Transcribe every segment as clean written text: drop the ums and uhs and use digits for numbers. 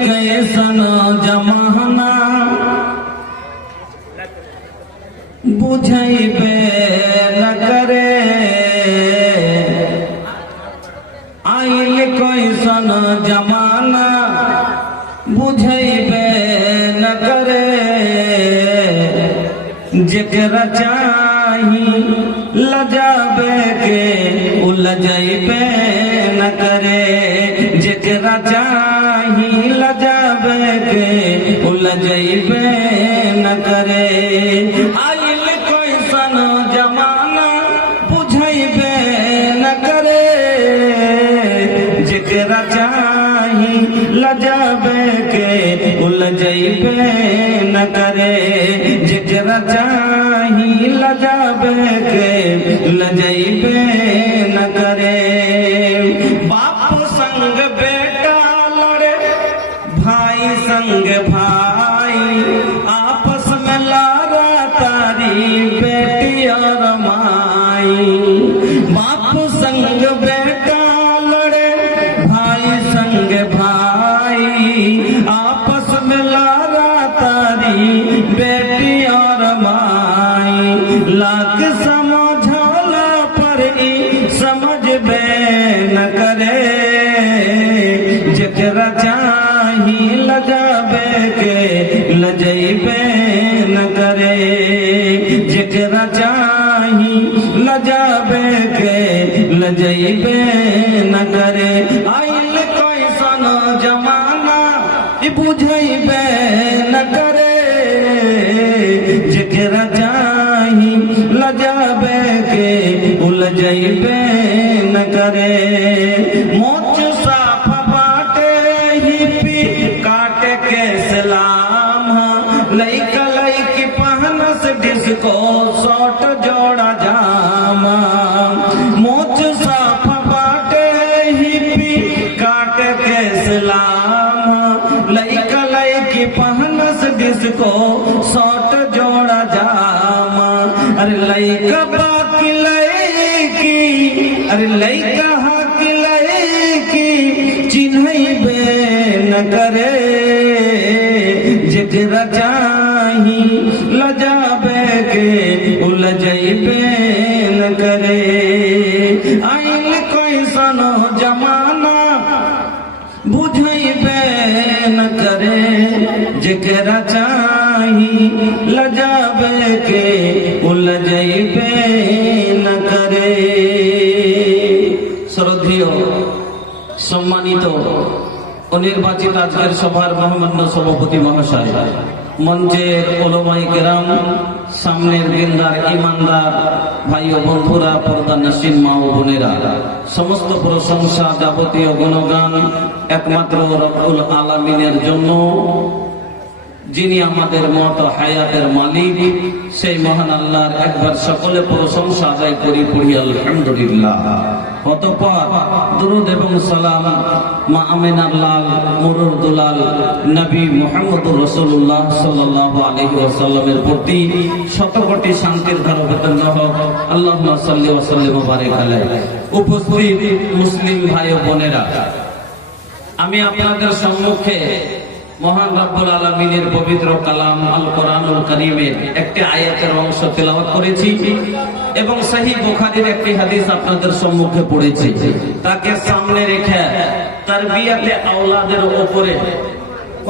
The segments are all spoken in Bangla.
कैसन जमाना बुझैबे न करे आइल कैसन जमाना बुझैबे न करे जेकरा चाही लजाबे के उलझैबे न करे जेकरा चाही लजाबे के उलझैबे न करे आइल कैसन जमाना बुझैबे न करे जेकरा चाही लजाबे के उलझैबे न करे जेकरा चाही लजाबे के लजैबे न करे बाप संग बेटा लड़े भाई संग भाई आपस में लारा तारी बेटी और माई बाप संग बेटा लड़े भाई संग भाई आपस में लारा तारी बेटी और माई लाख समझौला पर ही समझबे न करे जेकरा चाही लजाबे के लजैबे न करे जेकरा चाही लजाबे के लजैबे न करे आइल कैसन जमाना बुझैबे न करे जेकरा चाही लजाबे के उलझैबे न करे मोच साफ बाटे हिपी काटे के सलाम लइका लइकी पहनस डिस्को शॉर्ट जोड़ा जामा मोच साफ बाटे हिपी काटे के सलाम लइका लइकी पहनस डिस्को शॉर्ट जोड़ा जामा अरे लइका बाकी लइकी अरे लइका हाकी लइकी चिन्हैबे न करे जेकरा चाही लजाबे के उलझैबे न करे आइल कैसन जमाना बुझैबे न करे जेकरा चाही लजाबे के उलझैबे न करे শ্রদ্ধেয় সম্মানিত ও নির্বাচিত আজকের সভার মহামান্য সভাপতি মহাশয় মঞ্চের ওলামায়ে কেরাম সামনের গেন্দার ইমানদার ভাই ও বন্ধুরা পর্দা নসীন মা ও বোনেরা সমস্ত প্রশংসা যাবতীয় গুণগান একমাত্র রব্বুল আলামিনের জন্য যিনি আমাদের মত হায়াতের মালিক সেই মহান আল্লাহর একবার সকলে প্রশংসা আদায় করি পড়ি আলহামদুলিল্লাহ অতঃপর দুরূদ এবং সালাম মা আমিনার লাল মুরুর দুলাল নবী মুহাম্মদুর রাসূলুল্লাহ সাল্লাল্লাহু আলাইহি ওয়াসাল্লামের প্রতি শতকোটি শান্তির ধারা অবতীর্ণ হোক আল্লাহুম্মা সাল্লি ওয়া সাল্লিম ওয়া বারিক আলাইহি উপস্থিত মুসলিম ভাই ও বোনেরা আমি আপনাদের সম্মুখে মহান রব্বুল আলামিনের পবিত্র কালাম আল কোরআনুল কারীমের একটি আয়াতের অংশ তেলাওয়াত করেছি এবং সহিহ বুখারীর একটি হাদিস আপনাদের সম্মুখে পড়েছি তাকে সামনে রেখে তারবিয়াতে আওলাদের উপরে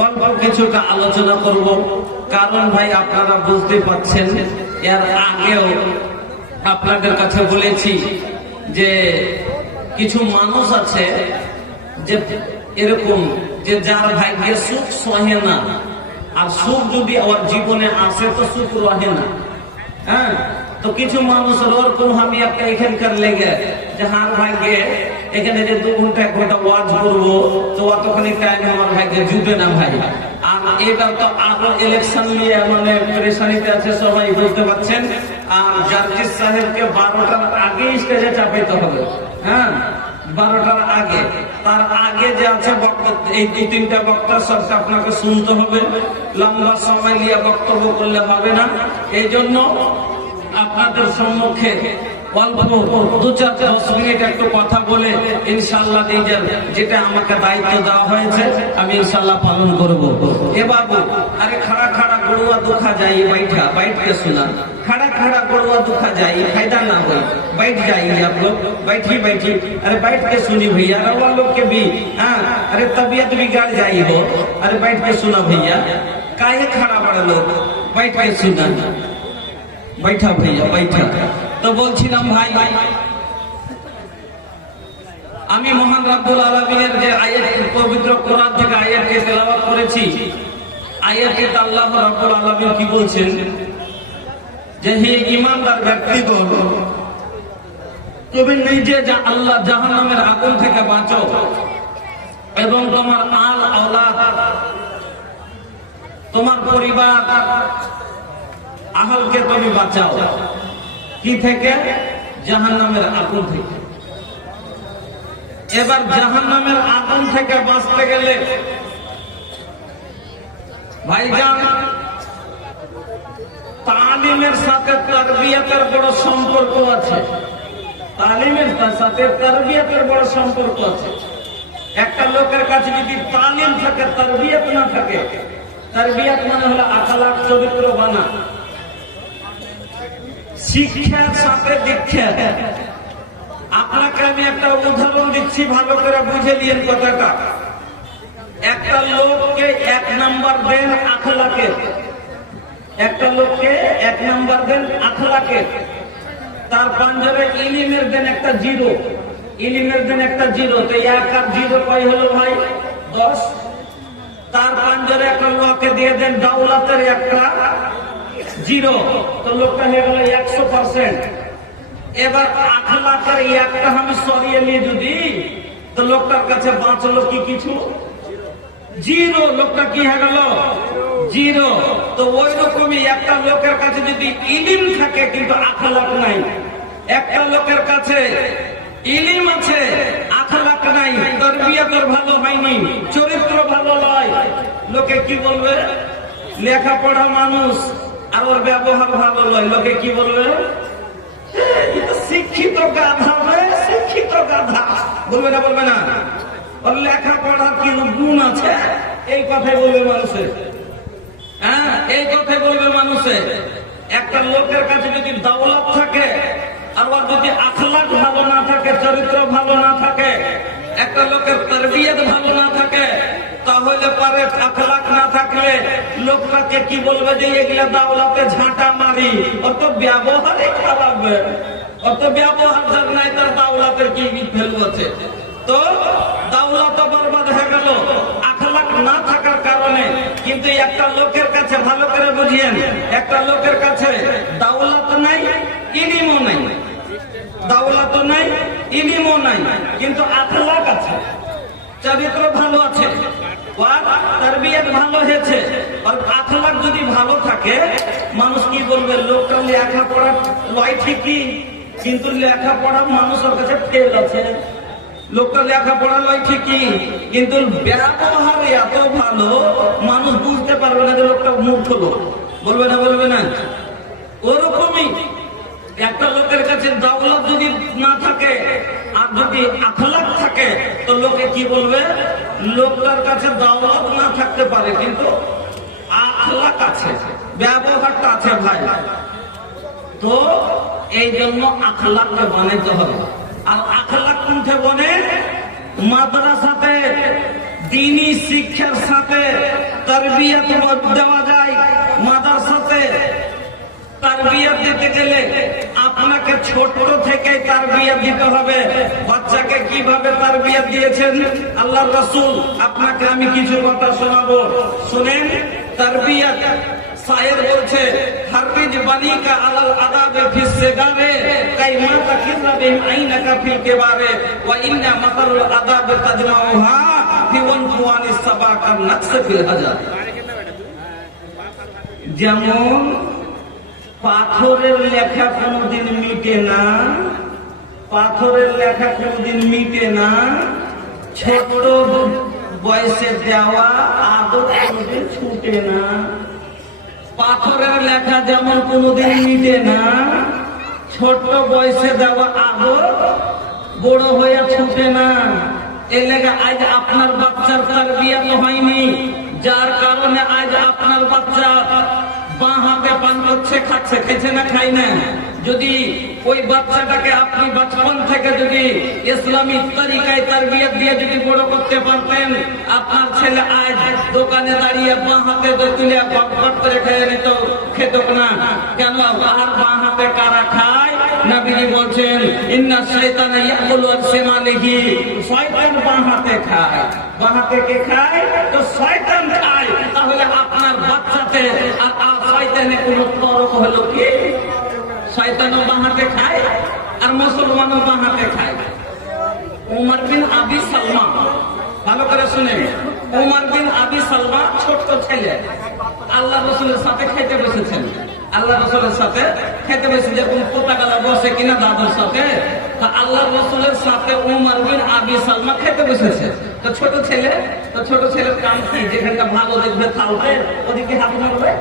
অল্প কিছুটা আলোচনা করব কারণ ভাই আপনারা বুঝতে পাচ্ছেন এর আগেও আপনাদের কাছে বলেছি যে কিছু মানুষ আছে যে এরকম যে যার ভাগ্যে সুখ সহে না আর সুখ যদি ওর জীবনে আসে তো সুখ রহে না হ্যাঁ তো কিছু মানুষের ওরকম আমি একটা এখানকার লেগে যে হার ভাগ্যে এখানে যে 2 ঘন্টা 1 ঘন্টা ওয়াজ করবো তো অতখানি টাইম আমার ভাগ্যে জুটবে না ভাই আর এটা তো আরো ইলেকশন নিয়ে মানে পরেশানিতে আছে সবাই বুঝতে পারছেন আর জাজিস সাহেবকে 12টার আগে স্টেজে চাপাইতে হবে হ্যাঁ 12টার আগে তার আগে যে আছে বক্তব্য এই 2-3টা বক্তব্য সবটা আপনাকে শুনতে হবে লম্বা সময় নিয়ে বক্তব্য করলে হবে না এই জন্য আপনাদের সম্মুখে অল্প 2-4-10 মিনিট একটু কথা বলে ইনশাআল্লাহ নিজের যেটা আমাকে দায়িত্ব দেওয়া হয়েছে আমি ইনশাআল্লাহ পালন করব। এ বাবু, अरे खड़ा खड़ा गड़ुआ दुखा जाए, बैठा बैठ के सुना, खड़ा खड़ा गड़ुआ दुखा जाए, फायदा ना हो, बैठ जाइए आप लोग, बैठी बैठी, अरे बैठ के सुनी भैया, रवा लोग के भी हाँ, अरे तबीयत बिगाड़ जाई हो, अरे बैठ के सुना भैया, काहे खड़ा बड़ा लोग, बैठ के सुना, बैठा भैया बैठा। तो বলছিলাম ভাই, আমি মহান রব্বুল আলামিনের যে আয়াত পবিত্র কোরআন থেকে আয়াতকে তেলাওয়াত করেছি, আয়াতে আল্লাহ রাব্বুল আলামিন কি বলছেন যে হে ঈমানদার ব্যক্তিগণ, তুমি নিজে যা আল্লাহ জাহান্নামের আগুন থেকে বাঁচো এবং তোমার আল আওলাদ, তোমার পরিবার আহলকে তুমি বাঁচাও কি থেকে? জাহান্নামের আগুন থেকে। এবার জাহান্নামের আগুন থেকে বাঁচতে গেলে ভাইজান তালিমের সাথে তারবিয়াতের বড় সম্পর্ক আছে। তালিমের সাথে তারবিয়াতের বড় সম্পর্ক আছে। একটা লোকের কাছে যদি তালিম থাকে, তারবিয়াত না থাকে, তারবিয়াত মানে হলো আখলাক, চরিত্র বানা, শিক্ষার সাথে দীক্ষা। আপনাকে আমি একটা উদাহরণ দিচ্ছি, ভালো করে বুঝে নিন কথাটা। একটা লোককে 1 নাম্বার দেন আখলাকের, একটা লোককে 1 নাম্বার দেন আখলাকের, তার পাঞ্জাবে ইলিমের দেন একটা 0, ইলিমের দেন একটা 0, তো 1 আর 0 কয় হলো ভাই? 10। তার পাঞ্জাবে একটা লোককে দিয়ে দেন দাওলাতের একটা 0, তো লোকটা হয়ে গেল 100%। এবার আখলাকের একটা আমি সরিয়ে নিয়ে যদি, তো লোকটার কাছে বাঁচলো কি কিছু? 0। লোকটা কি হয়ে গেল? 0। তো ওই রকমই একটা লোকের কাছে যদি ইলিম থাকে কিন্তু আখলাক নাই, একটা লোকের কাছে ইলিম আছে আখলাক নাই, তারবিয়াতের ভালো হয়নি, চরিত্র ভালো নয়, লোকে কি বলবে? লেখাপড়া মানুষ আর ওর ব্যবহার ভালো নয়, লোকে কি বলবে? শিক্ষিত গাধা, শিক্ষিত গাধা বলবে না? বলবে না? ওর লেখাপড়ার কি গুণ আছে? এই কথাই বলবে মানুষে। হ্যাঁ, এই কথাই বলবে মানুষে। একটা লোকের কাছে যদি দৌলত থাকে আর ওর যদি আখলাক ভালো না থাকে, চরিত্র ভালো না থাকে, একটা লোকের তারবিয়ত ভালো না থাকে, তাহলে পারে আখলাক না থাকলে লোকটাকে কি বলবে? যে এগুলা দাওলাতে ঝাঁটা মারি, অত ব্যবহারই খারাপ, অত ব্যবহার যার নাই তার দাওলাতের কি ভ্যালু আছে? তো দাওলাত বরবাদ হয়ে গেল আখলাক না থাকার কারণে। কিন্তু একটা লোকের কাছে ভালো করে বুঝিয়েন, একটা লোকের কাছে দাওলাত নাই, ইলিমও নাই, দাওলাত নাই, ইলিমও নাই, কিন্তু আখলাক আছে, চরিত্র ভালো আছে, তারবিয়ত ভালো হয়েছে। আর আখলাক যদি ভালো থাকে, মানুষ কি বলবে? লোকটা লেখাপড়া লয় ঠিকই, কিন্তু লেখাপড়া মানুষের কাছে ফেল আছে। লোকটা লেখাপড়া লয় ঠিকই, কিন্তু ব্যবহার এত ভালো মানুষ বুঝতে পারবে না যে লোকটা মূর্খ লোক। বলবে না? বলবে না? ওরকমই একটা লোকের কাছে দাওলাত যদি না থাকে আর যদি আখলাক থাকে, তো লোকে কি বলবে? লোকটার কাছে দাওলাত না থাকতে পারে কিন্তু আখলাক আছে, ব্যবহারটা আছে ভাই। তো এই জন্য আখলাককে বানাইতে হবে। আর আখলাক কোনটা বনে? মাদ্রাসাতে দ্বীনি শিক্ষার সাথে তারবিয়ত দেওয়া যায়। মাদ্রাসাতে তারবিয়ত দিতে গেলে আপনাকে ছোট থেকে তারবিয়ত দিতে হবে। বাচ্চাকে কিভাবে তারবিয়ত দিয়েছেন আল্লাহর রাসূল, আপনাকে আমি কিছু কথা শোনাবো, শুনেন। তারবিয়ত শায়ের বলছে, হারবিজ বানিকা আলাল আদাবে ফিস সিগারে কাইমা তাকিরা বিহিম আইনাকা ফিল কিবারে ওয়া ইন্না মাতারুল আদাবে তাজমাউহা ফি ওয়ানফুয়ানিস সাবাকান নাকস ফিল হাজার। যেমন পাথরের লেখা কোনদিন মিটে না, পাথরের লেখা কোনদিন মিটে না, ছোট বয়সে দেওয়া আদত কোনদিন ছুটে না। পাথরের লেখা যেমন কোনদিন মিটে না, ছোট বয়সে দেওয়া আদর বড় হয়ে ছুটে না। এর লেগে আজ আপনার বাচ্চার তারবিয়া তো হয়নি, যার কারণে আজ আপনার বাচ্চা বাঁ হাতে পান করছে, খাচ্ছে, খেছে না খাই না। যদি ওই বাচ্চাটাকে আপনি বাচপন থেকে যদি ইসলামী তরিকায় তারবিয়ত দিয়ে যদি বড় করতে পারতেন, আপনার ছেলে আজ দোকানে দাঁড়িয়ে বাঁ হাতে তুলে গট করে খেয়ে নিত, খেত না। কেন? আর বাঁ হাতে কারা খায়? নবীজি বলছেন ইন্না শাইতানা ইয়াকুলু আশমালিহি, শয়তান বাঁ হাতে খায়। বাঁ হাতে কে খায়? তো শয়তান খায়। তাহলে আপনার বাচ্চাতে আর শয়তানের কোনো তরক হলো কি? শয়তানও বাঁ হাতে খায় আর মুসলমানও বাঁ হাতে খায়। উমর বিন আবি সালমা, ভালো করে শুনেন, উমর বিন আবি সালমা ছোট্ট ছেলে, আল্লাহ রসুলের সাথে খেতে বসেছেন। আল্লাহ রসুলের সাথে খেতে বসে, যেরকম পোতাগালা বসে কিনা দাদুর সাথে, আল্লাহ রসুলের সাথে উমর বিন আবি সালমা খেতে বসেছে। তো ছোট ছেলে, তো ছোট ছেলের কাম কি? যেখানটা ভালো দেখবে থালবে ওদিকে হাত মারবে।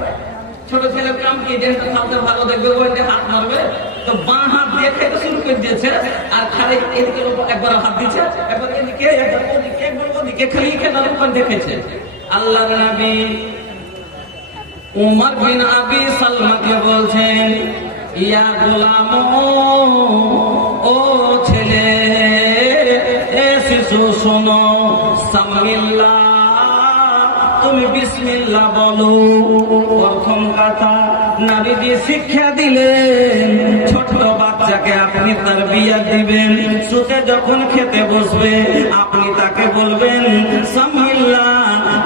ছোট ছেলের কাম কি? যেখানটা থালতে ভালো দেখবে ওইদিকে হাত মারবে। তো বাঁ হাত দিয়ে খেতে শুরু করে দিয়েছে, আর খালি এদিকে একবার হাত দিচ্ছে, একবার এদিকে, একবার ওদিকে, একবার ওদিকে, খালি খেতে দেখেছে। আল্লাহ নবী উমর বিন আবি সালমাকে বলছেন, ইয়া গোলাম, ও ছেলে, এ শিশু শোনো, সামিল্লাহ, তুমি বিসমিল্লাহ বলো। প্রথম কথা নবীজি শিক্ষা দিলেন, ছোট বাচ্চাকে আপনি তারবিয়ত দিবেন। সুতে যখন খেতে বসবে আপনি তাকে বলবেন সামিল্লাহ,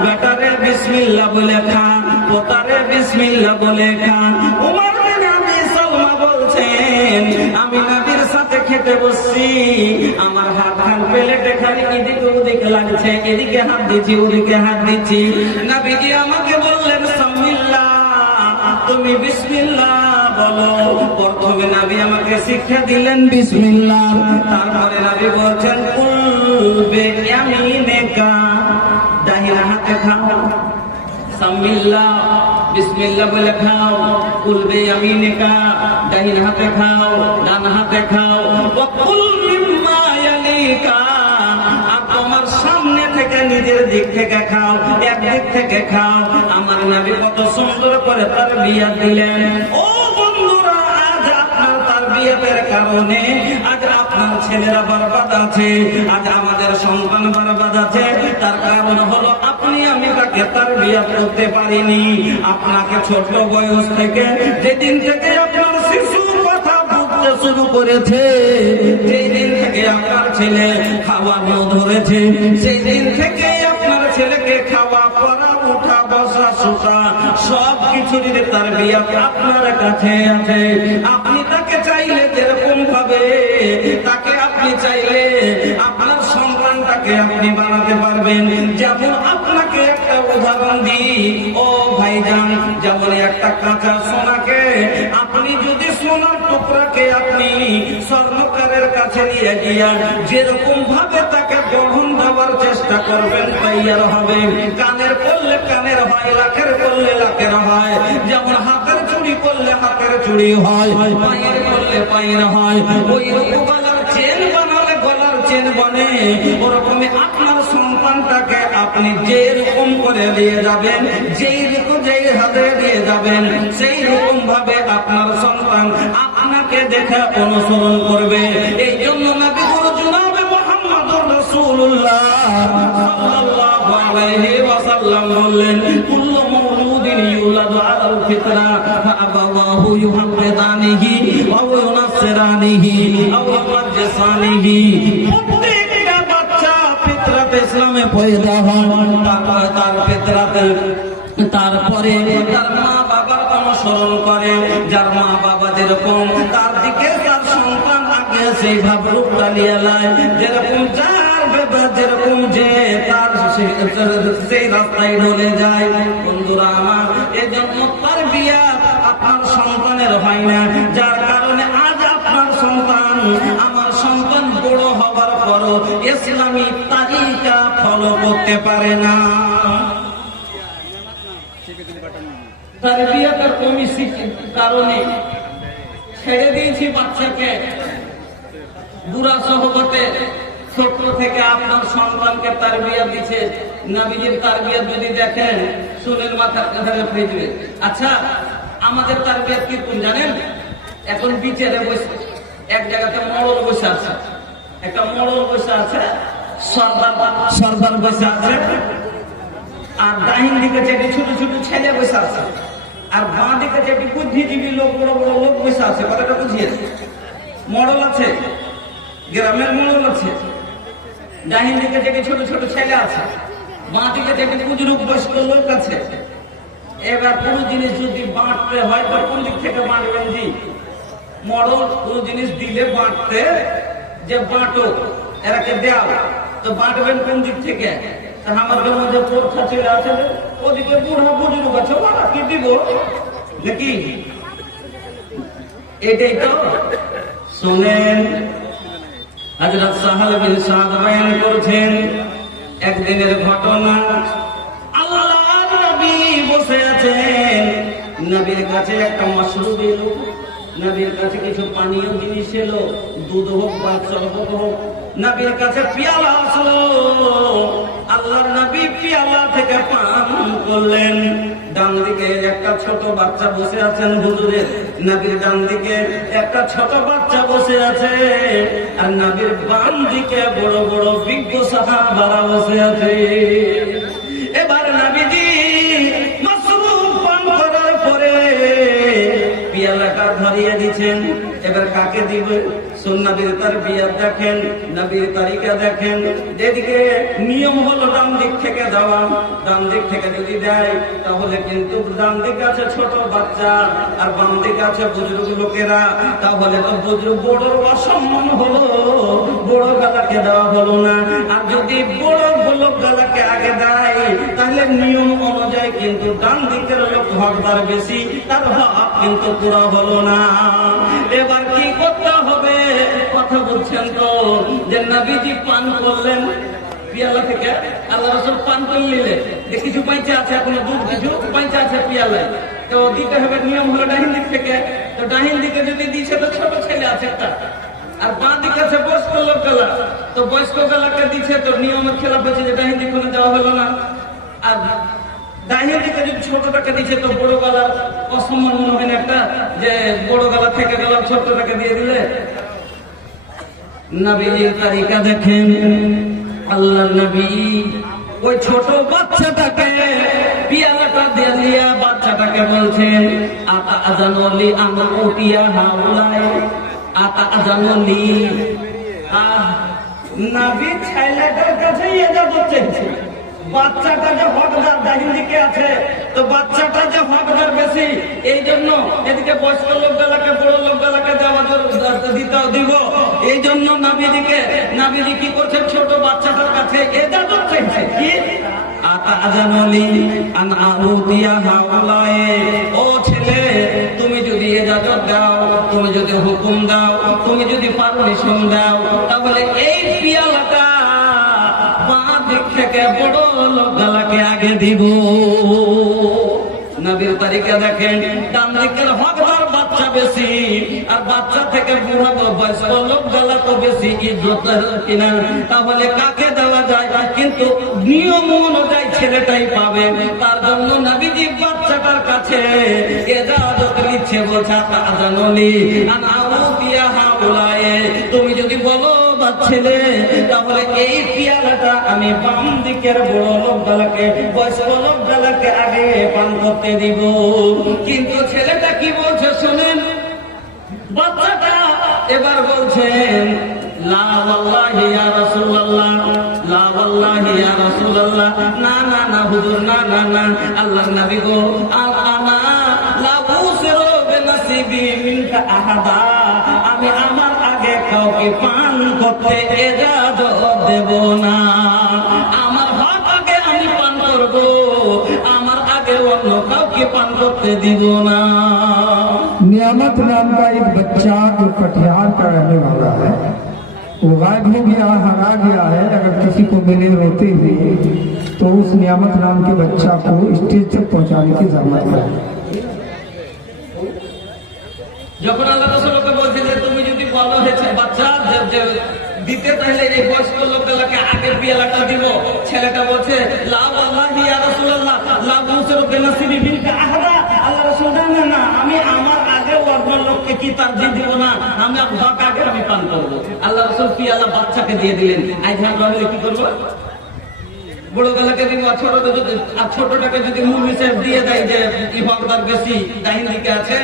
বেটারে বিসমিল্লাহ বলে খা, পোতারে বিসমিল্লাহ বলে খা। উমর বিন আবি সালমা বলছেন, আমি নবীর সাথে খেতে বসছি, আমার হাত খান প্লেটে খালি এদিকে ওদিকে লাগছে, এদিকে হাত দিচ্ছি, ওদিকে হাত দিচ্ছি। নবীজি আমাকে বললেন সামিল্লাহ, তুমি বিসমিল্লাহ বলো। প্রথমে নবী আমাকে শিক্ষা দিলেন বিসমিল্লাহ, তারপরে নবী বলছেন কুল বিয়ামিনিকা, দাহিনা হাতে খাও। সামিল্লাহ, বিসমিল্লাহ বলে খাও। কুল বিয়ামিনিকা, দাহিনা হাতে খাও, ডান হাতে খাও। ওয়া কুল মিম্মা ইয়ালিকা, আর তোমার সামনে থেকে নিজের দিক থেকে খাও, একদিক থেকে খাও। আমার নবী কত সুন্দর করে তারবিয়ত দিলেন। ও বন্ধুরা, আজ আপনার তারবিয়তের কারণে আজ আপনার ছেলেরা বরবাদ আছে, আজ আমাদের সন্তান বরবাদ আছে। তার কারণ হলো আপনি আমি তাকে তারবিয়ত করতে পারিনি। আপনাকে ছোট বয়স থেকে, যেদিন থেকে আপনার শিশু কথা বুঝতে শুরু করেছে, যেই দিন থেকে আপনার ছেলে খাওয়ানো ধরেছে, সেই দিন থেকে আপনার ছেলেকে খাওয়া, পড়া, উঠা, বসা, শুকা সব কিছুর তারবিয়ত আপনার কাছে আছে। আপনি তাকে চাইলে যেরকম ভাবে তাকে আপনি চাইলে আপনার সন্তানটাকে আপনি বানাতে পারবেন। যেমন আপনাকে একটা উদাহরণ দিই ও ভাইজান, যেমন একটা কাঁচা সোনাকে আপনি যদি সোনার টুকরাকে আপনি স্বর্ণকারের কাছে নিয়ে গিয়া যেরকম ভাবে তাকে গঠন দেওয়ার চেষ্টা করবেন, তৈয়ার হবে। কানের করলে কানের হয়, লাখের করলে লাখের হয়। যেমন হাতের চুড়ি করলে হাতের চুড়ি হয়, পায়ের করলে পায়ের হয়। ওই রকম গলার চেন বানালে গলার চেন বনে। ওরকমই আপনার সন্তানটাকে আপনি যেরকম করে দিয়ে যাবেন, যেই হাতে দিয়ে যাবেন, সেই রকম ভাবে আপনার সন্তান আপনাকে দেখে অনুসরণ করবে। এই জন্য নবী জনাবে মুহাম্মদুর রাসূলুল্লাহ সাল্লাল্লাহু আলাইহি ওয়াসাল্লাম বললেন, কুল্লু মাউলুদিন ইউলাদু আলাল ফিতরা ফাআবাওয়াহু ইউহাওওয়াদানিহি ওয়া ইউনাসসিরানিহি আও ইউমাজ্জিসানিহি। প্রত্যেকটা বাচ্চা ফিতরাতে ইসলামে পয়দা হয়, তার ফিতরাতে, তারপরে তার মা বাবার অনুসরণ করে। যার মা বাবা যেরকম তার দিকে তার সন্তান আগে সেই ভাব রূপটা নিয়ে লায়, যেরকম যার ব্যাপার যেরকম যে তার সেই রাস্তায় ঢলে যায়। বন্ধুরা আমার, এজন্য তারবিয়ত আপনার সন্তানের হয় না, যার কারণে আজ আপনার সন্তান, আমার সন্তান বড় হবার পরও ইসলামী তারিকা ফলো করতে পারে না। তারবিয়তের কমি কারণে ছেড়ে দিয়েছি বাচ্চাকে বুড়া সহবতে। ছোট থেকে আপনার সন্তানকে তারবিয়া দিচ্ছে, নবীজির তারবিয়া যদি দেখেন চুলের মাথার কাছে ফেলবে। আচ্ছা, আমাদের তারবিয়া কি কোন জানেন? এখন বিচারে বসে এক জায়গাতে মরল বসে আছে, একটা মরল বসে আছে, সর্দার বসে আছে, আর ডাইন দিকে যেটি ছোট ছোট ছেলে বসে আছে, আর বাঁ দিকে যেটি বুদ্ধিজীবী লোক, বড় বড় লোক বসে আছে। কথাটা বুঝিয়ে, মরল আছে, গ্রামের মরল আছে, ডাইন দিকে যেটি ছোট ছোট ছেলে আছে, বাঁ দিকে যেটি বুজুর্গ বয়স্ক লোক আছে। এবার কোন জিনিস যদি বাঁটতে হয় তো কোন দিক থেকে বাঁটবেন? জি, মরল কোন জিনিস দিলে বাঁটতে, যে বাঁটো এরাকে দেওয়া, তো বাঁটবেন কোন দিক থেকে? আমার মধ্যে পরীক্ষা চলে আছে, ওদিকে বুড়া বুজুর্গ আছে, ওরা কি দিব নাকি? এটাই তো শোনেন, হযরত সাহাল বিন সাদ বয়ান করছেন একদিনের ঘটনা। আল্লাহর নবী বসে আছেন, নবীর কাছে একটা মাশরুব এলো, নবীর কাছে কিছু পানীয় জিনিস এলো, দুধ হোক বা শরবত হোক, নবীর কাছে পেয়ালা আসলো। আল্লাহর নবী পেয়ালা থেকে পান করলেন। ডান দিকে একটা ছোট বাচ্চা বসে আছেন হুজুরের, নবীর ডান দিকে একটা ছোট বাচ্চা বসে আছে, আর নবীর বাম দিকে বড় বড় বিজ্ঞ সাহাবারা বসে আছে। এবার নবীজি মাশরুব পান করার পরে পেয়ালাটা ধরিয়ে দিচ্ছেন, এবার কাকে দিবে? সুন্নতের তারবিয়া দেখেন, নবীর তরিকা দেখেন। যেদিকে নিয়ম হলো ডান দিক থেকে দেওয়া, ডান দিক থেকে যদি দেয় তাহলে কিন্তু ডান দিকে আছে ছোট বাচ্চা আর বাম দিকে আছে বুজুর্গ লোকেরা, তাহলে তো বুজুর্গ বড় অসম্মান হলো, বড় গালাকে দেওয়া হলো না। আর যদি বড় লোক গালাকে আগে দেয় তাহলে নিয়ম অনুযায়ী কিন্তু ডান দিকের লোক হকদার বেশি, তার হক কিন্তু পুরো হলো না। এবার কি করতে হবে? কথা বলছেন তো যে নবীজি পান করলেন পিয়ালা থেকে, আল্লাহ রাসূল পান করে নিলেন, যে কিছু পাইচা আছে, এখনো দুধ কিছু পাইচা আছে পিয়ালায়, তো দিতে হবে। নিয়ম হলো ডাহিন দিক থেকে, তো ডাহিন দিকে যদি দিচ্ছে তো ছোট ছেলে আছে একটা, আর বাঁ দিকে আছে বয়স্ক লোক গেলা, তো বয়স্ক গেলাকে দিচ্ছে, তো নিয়মের খেলাফ হচ্ছে যে ডাহিন দিকে দেওয়া হলো না। আর ডাইনের দিকে যদি ছোটটাকে দিচ্ছে তো বড় গলার অসম্মান মনে হয় না একটা, যে বড় গলা থেকে গলা ছোটটাকে দিয়ে দিলে। নবীজির তারিকা দেখেন, আল্লাহর নবী ওই ছোট বাচ্চাটাকে পিয়ালাটা দিয়া বাচ্চাটাকে বলছেন, আতা আজানলি আনা উটিয়া হাউলাই, আতা আজানলি। নবী ছেলেটার কাছে ইজাজত চাইছে। বাচ্চাটা যে হকদার ডাহিন দিকে আছে, তো বাচ্চাটা যে হকদার বেশি, এই জন্য এদিকে বয়স্ক লোক বেলাকে বড় লোক বেলাকে দেওয়া দিব। এই জন্য নাবিজি কি করছে? ছোট বাচ্চাটার কাছে ইজাজত চাইছে। কি? ও ছেলে, তুমি যদি ইজাজত দাও, তুমি যদি হুকুম দাও, তুমি যদি পারমিশন দাও, তাহলে এই পিয়ালাটা বাঁ দিক থেকে বড় লোক গলাকে আগে দিব। নবীর তারিকা দেখেন, ডান দিকের হকদার বাচ্চা বেশি, আর বাচ্চা থেকে বুড়া বয়স্ক লোক গলা তো বেশি ইজ্জতের কিনা, তাহলে কাকে দেওয়া যায়? কিন্তু নিয়ম অনুযায়ী ছেলেটাই পাবে। তার জন্য নবীজি বাচ্চাটার কাছে ইজাজত নিচ্ছে, বলছে আজানলি আনাউ দিয়া হাউলায়ে, তুমি যদি বলো ছেলে, তাহলে এই পিয়ালাটা আমি বাম দিকের বড় লোক গলাকে বয়স্ক লোক গলাকে আগে পান করতে দিব। কিন্তু ছেলেটা কি বলছে শোনেন, বাচ্চাটা এবার বলছেন, লা ওয়াল্লাহি ইয়া রাসূলুল্লাহ, লা ওয়াল্লাহি ইয়া রাসূলুল্লাহ, না না না হুজুর, না না না, আল্লাহর নবী গো, আনা লা উসিরু বিনাসিবি মিনকা আহাদা, আমি আমার আগে কাউকে পান করতে ইজাজত দেব না। আমার হক আগে আমি পান করব, আমার আগে অন্য কাউকে পান করতে দিব না। नियामत नाम का एक बच्चा जो कटिहार का रहने वाला है, वो गायब हो गया, हरा गया है। अगर किसी को मिले रोते हुए तो उस नियामत नाम के बच्चा को स्टेज तक पहुंचाने की जरूरत है। যখন আল্লাহ রাসূল ভালো হয়েছে বাচ্চা যে দিতে তাহলে এই বয়স্ক লোকগুলোকে আগের বিয়েলাটা দিব। ছেলেটা বলছে লা ওয়াল্লাহি ইয়া রাসূলুল্লাহ লা বুসরু বিনাসিবি বিনকা আহাদা। আল্লাহ রাসূল জানেন না আমি আমার আগে অন্য লোককে কি তারজিহ দিব না, আমি হক আগে আমি পান করব। আল্লাহ রাসূল পিয়ালা বাচ্চাকে দিয়ে দিলেন। আজ আমরা কি করব? বড় গলাকে দিব, ছোটটাকে যদি মুরগি সাহেব দিয়ে দেয় যে ই হকদার বেশি ডাইন দিকে আছে,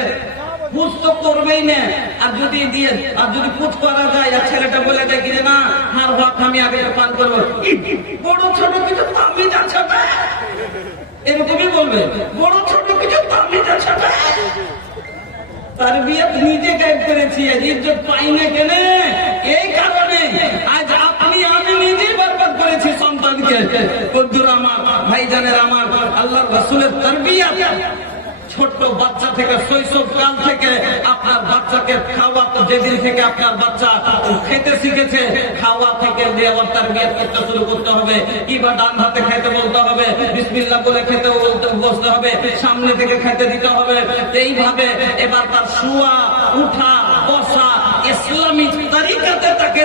পুজ তো করবেই না। আর যদি দিয়ে আর যদি পুজ করা যায় আর ছেলেটা বলে দেয় কি না হার হক আমি আগে পান করবো, বড় ছোট কিছু আমি যাচ্ছে না, এরকমই বলবে বড় ছোট কিছু আমি যাচ্ছে না। তার বিয়ে নিজে গাইড করেছি, ইজ্জত পাই না কেন? এই কারণে আজ আপনি আমি নিজেই বরবাদ করেছি সন্তানকে। বন্ধুরা আমার, ভাইজানের আমার, আল্লাহ রাসূলের তারবিয়াত ছোট্ট বাচ্চা থেকে শৈশব কাল থেকে আপনার বাচ্চাকে খাওয়া, যেদিন থেকে আপনার বাচ্চা খেতে শিখেছে খাওয়া থেকে দেওয়ার তারবিয়াত করতে শুরু করতে হবে। কিংবা ডান হাতে খেতে বলতে হবে, বিসমিল্লাহ বলে খেতে বসতে হবে, সামনে থেকে খেতে দিতে হবে। এইভাবে এবার তার শোয়া উঠা বসা ইসলামিক তরিকাতে তাকে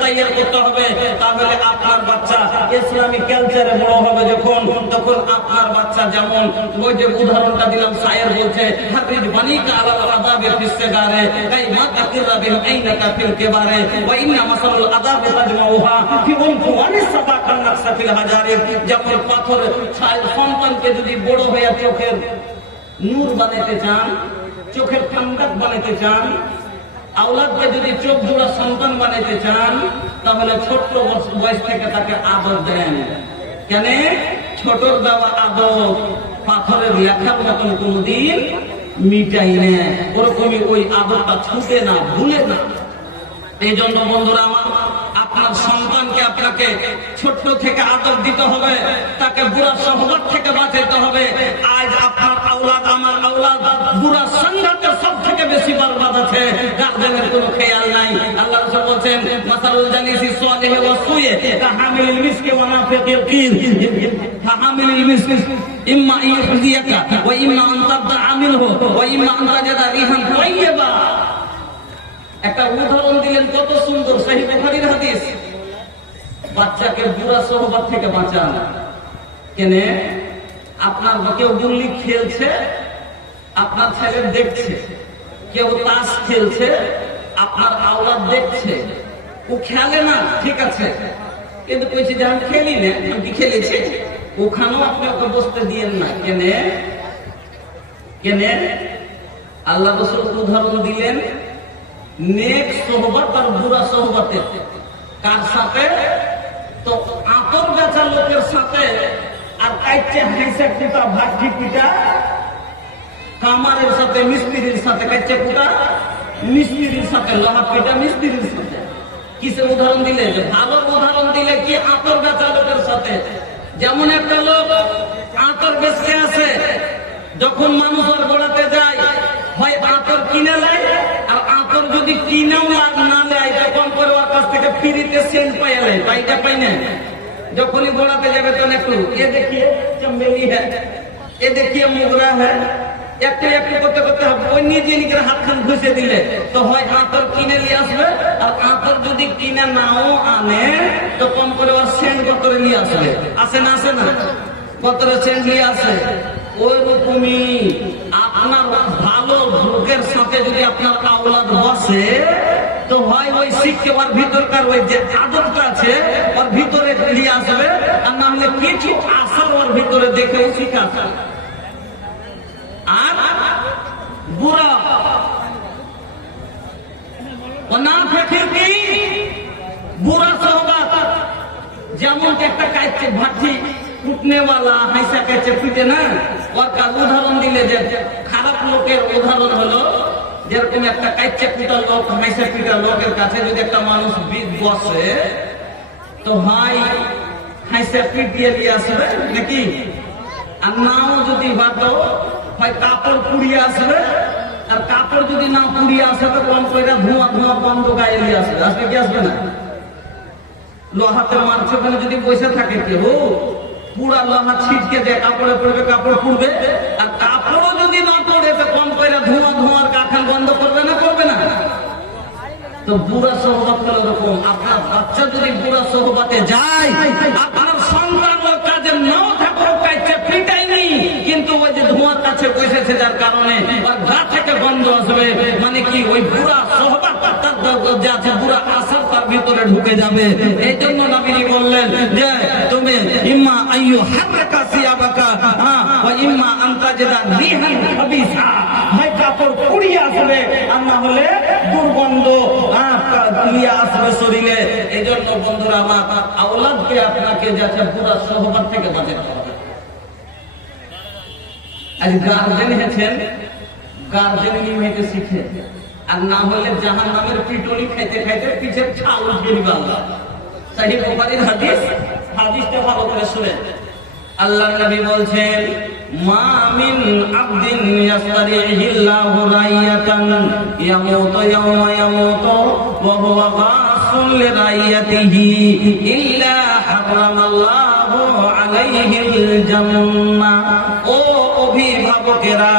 তৈয়ার করতে হবে। তাহলে আপনার বাচ্চা ইসলামিক কালচারে বড় হবে যখন, তখন আপনার বাচ্চা যেমন ওই যে উদাহরণটা দিলাম, শায়ের বলছে হাফিজ বানিকা আলাল আদাবে ফিসসাগারে কাইমা তাকিরা বিল আইনাকা ফিল কিবারে ওয়া ইন্না মাসালুল আদাবে তাজমাউহা ফি উনফুয়ানি সাবাকান নাকসা ফিল হাজারে। যেমন পাথর সন্তানকে যদি বড় হয়ে চোখের নূর বানাতে চান, চোখের ঠান্ডা বানাতে চান, আওলাদকে যদি চোখ জোড়া সন্তান বানাতে চান, তাহলে ছোট্ট বয়স থেকে তাকে আদর দেন। কেন? ছোটর দেওয়া আদর পাথরের লেখার মতন কোনদিন মিটাই না, ওরকমই ওই আদরটা ছুটে না, ভুলে না। এই জন্য বন্ধুরা আমার, আপনার সন্তানকে আপনাকে ছোট্ট থেকে আদর দিতে হবে, তাকে বুড়া সহবত থেকে বাঁচাতে হবে। আজ আপনার আওলাদ আমার আওলাদ বুড়া সংঘাতে সব থেকে বেশি বরবাদ আছে, গার্জেনের কোনো খেয়াল নাই। আল্লাহ রাসূল বলেন মাসালুল জালিসি সালিহি ওয়া সুয়ে কাহামিলিল মিসকি ওয়া নাফিকিল কির কাহামিলিল মিসকি ইম্মা ইউহদিয়াকা ওয়া ইম্মা আন তাবদা আমিলহু ওয়া ইম্মা আন তাজাদা রিহান তাইয়্যিবা। একটা উদাহরণ দিলেন কত সুন্দর, সহিহ বুখারীর হাদিস। বাচ্চাকে বুড়া সোহবত থেকে বাঁচান। কেন? আপনার কেউ গুল্লি খেলছে, আপনার ছেলে দেখছে, কেউ তাস খেলছে, আপনার আওলাদ দেখছে। ও খেলে না, ঠিক আছে, কিন্তু কইছে যে আমি খেলি না, আমি খেলেছি, ওখানেও আপনি ওকে বসতে দিয়েন না। কেন? কেন? আল্লাহ রাসূল উদাহরণ দিলেন নেক সোহবত আর বুরা সোহবতে। কার সাথে? তো আতর বেচা লোকের সাথে আর কাইচে হাইসে কুটা ভাটি পিটা কামারের সাথে, মিস্ত্রির সাথে, কাইচে কুটা মিস্ত্রির সাথে, লোহা পিটা মিস্ত্রির সাথে। কিসে উদাহরণ দিলে? ভালো উদাহরণ দিলে কি আতর বেচা লোকের সাথে। যেমন একটা লোক আতর বেচতে আসে, যখন মানুষ আর গোড়াতে যায় হয় আতর কিনে নেয়, আর আতর যদি কিনেও না নেয় তখন করে ওর কাছ থেকে ফ্রিতে সেন্ট পাইয়া নেয়, পাইটা পাই না। যখনই গোড়াতে যাবে তখন একটু এ দেখিয়ে চম্বেলি হ্যাঁ, এ দেখিয়ে মুগরা হ্যাঁ, একটু একটু করতে করতে ওই নিজে নিজের হাতখান ঘুষে দিলে তো হয় আতর কিনে নিয়ে আসবে, আর আতর যদি কিনে নাও আনে তো কম করে ওর সেন্ট কতরে নিয়ে আসবে। আসে না? আসে না? কতরে সেন্ট নিয়ে আসে। ওই রকমই আপনার ভালো লোকের সাথে যদি আপনার আওলাদ বসে তো হয় ওই শিখকে ওর ভিতরকার ওই যে আদরটা আছে ওর ভিতরে নিয়ে আসবে, আর না হলে কিছু আসার ওর ভিতরে দেখেও শিখে আসবে। আর বুড়া না ফেকির কি বুড়া সোহবত, যেমন একটা কাইছে ভাটি উঠনেওয়ালা হাইসা কাইছে পিটে না, ওর কাজ উদাহরণ দিলে যে খারাপ লোকের উদাহরণ হলো যেরকম একটা কাইচে পিটা লোক, হাইসা পিটা লোকের কাছে যদি একটা মানুষ বসে তো ভাই হাইসা পিট দিয়ে দিয়ে আসবে নাকি, আর নাও যদি বাটো হয় কাপড় পুড়িয়ে আসবে, আর কাপড় যদি না পুড়িয়ে আসে তো কম করে ধোঁয়া ধোঁয়া বন্ধ গায়ে নিয়ে আসবে। আসবে কি আসবে না? লোহাতে মারছে ওখানে যদি বসে থাকে কেউ, পুরা লোহা ছিটকে যে কাপড়ে পড়বে, কাপড় পুড়বে, আর কাপড়ও যদি না পড়ে তো কম করে ধোঁয়া ধোঁয়ার কারখানা বন্ধ করবে না? করবে না? বুড়া সোহবত হলো ওরকম। আপনার বাচ্চা যদি বুড়া সোহবতে যায়, আপনার সন্তান ওর কাজে নাও থাকো, কাইছে পিটাইনি, কিন্তু ওই যে ধোঁয়ার কাছে বসেছে যার কারণে ওর গা থেকে গন্ধ আসবে, মানে কি ওই বুড়া সোহবত যে আছে বুড়া আসর তার ভিতরে ঢুকে যাবে। এই জন্য নবীজি বললেন যে তুমি ইম্মা আইয়ু হারকা সিয়াবাকা ওয়া ইম্মা আনতাজিদা রিহান খাবিসা, হয় কাপড় পুড়িয়ে আসবে আর না হলে দুর্গন্ধ নিয়ে আসবে শরীরে। এই জন্য বন্ধুরা আমার, আওলাদকে আপনাকে যাতে পুরা সোহবত থেকে বাঁচাতে হবে। আজ গার্জেন হয়েছেন, গার্জেন হইতে শিখে, আর না হলে জাহান্নামের পিটুনি খাইতে খাইতে পিছের ছাল উঠিয়ে দিবে আল্লাহ। সহিহ বুখারীর হাদিস, হাদিসটা ভালো করে শুনেন। আল্লাহ নবী বলছেন, মা মিন আবদিন ইয়াসতারিহিল্লাহু রাইয়াতান ইয়ামুতু ইয়াওমা ইয়ামুতু ওয়া হুয়া গাসুল লিরাইয়াতিহি ইল্লা হারামাল্লাহু আলাইহিল জান্নাহ। ও অভিভাবকেরা,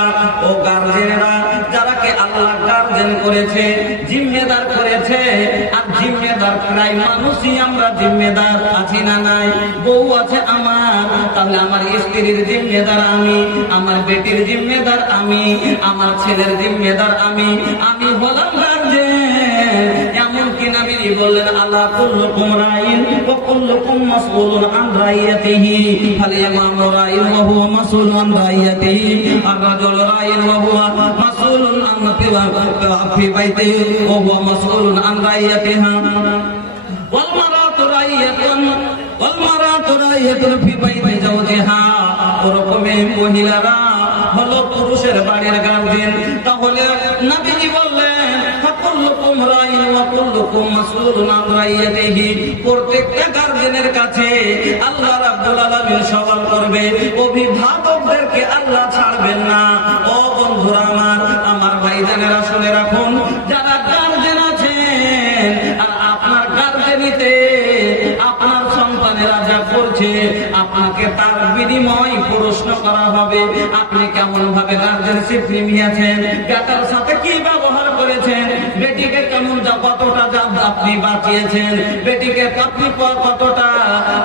ও গার্জেনেরা, যারাকে আল্লাহ গার্জেন করেছে, জিম্মেদার করেছে, আর জিম্মেদার প্রায় মানুষই আমরা জিম্মেদার আছি না নাই? বউ আছে আমার, তাহলে আমার স্ত্রীর জিম্মেদার আমি, আমার বেটির জিম্মেদার আমি, আমার ছেলের জিম্মেদার আমি, আমি হলাম গার্জেন। এমনকি নবীজি বললেন, আলা কুল্লুকুম রাইন ওয়া কুল্লুকুম মাসউলুন আন রাইয়াতিহি, ফাল ইমামু রাইন ওয়া হুয়া মাসউলুন আন রাইয়াতিহি, আর রাজুলু রাইন ওয়া হুয়া মাসউলুন আন ফি বাইতিহি ওয়া হুয়া মাসউলুন আন রাইয়াতিহা, ওয়াল মারাতু রাইয়াতুন ওয়াল মারাতু রাইয়াতুন ফি বাইতি যাওজিহা। ওরকমই মহিলারা হলো পুরুষের বাড়ির গার্জেন। তাহলে নবীজি বললেন, ফাকুল্লুকুম রাইন ওয়া কুল্লুকুম মাসউলুন আন রাইয়াতিহি, প্রত্যেকটা গার্জেনের কাছে আল্লাহ রাব্বুল আলামিন সওয়াল করবে। অভিভাবকদেরকে আল্লাহ ছাড়বেন না। ও বন্ধুরা আমার, আমার ভাইজানেরা শুনে রাখুন, যারা গার্জেন আছেন, আর আপনার গার্জেনিতে আপনার সন্তানেরা যা করছে, আপনাকে তার বিনিময় প্রশ্ন করা হবে। আপনি কেমন ভাবে গার্জেনশিপ নিয়েছেন, বেটার সাথে কি ব্যবহার করেছেন, বেটিকে কেমন কতটা আপনি বাঁচিয়েছেন, বেটিকে আপনি কতটা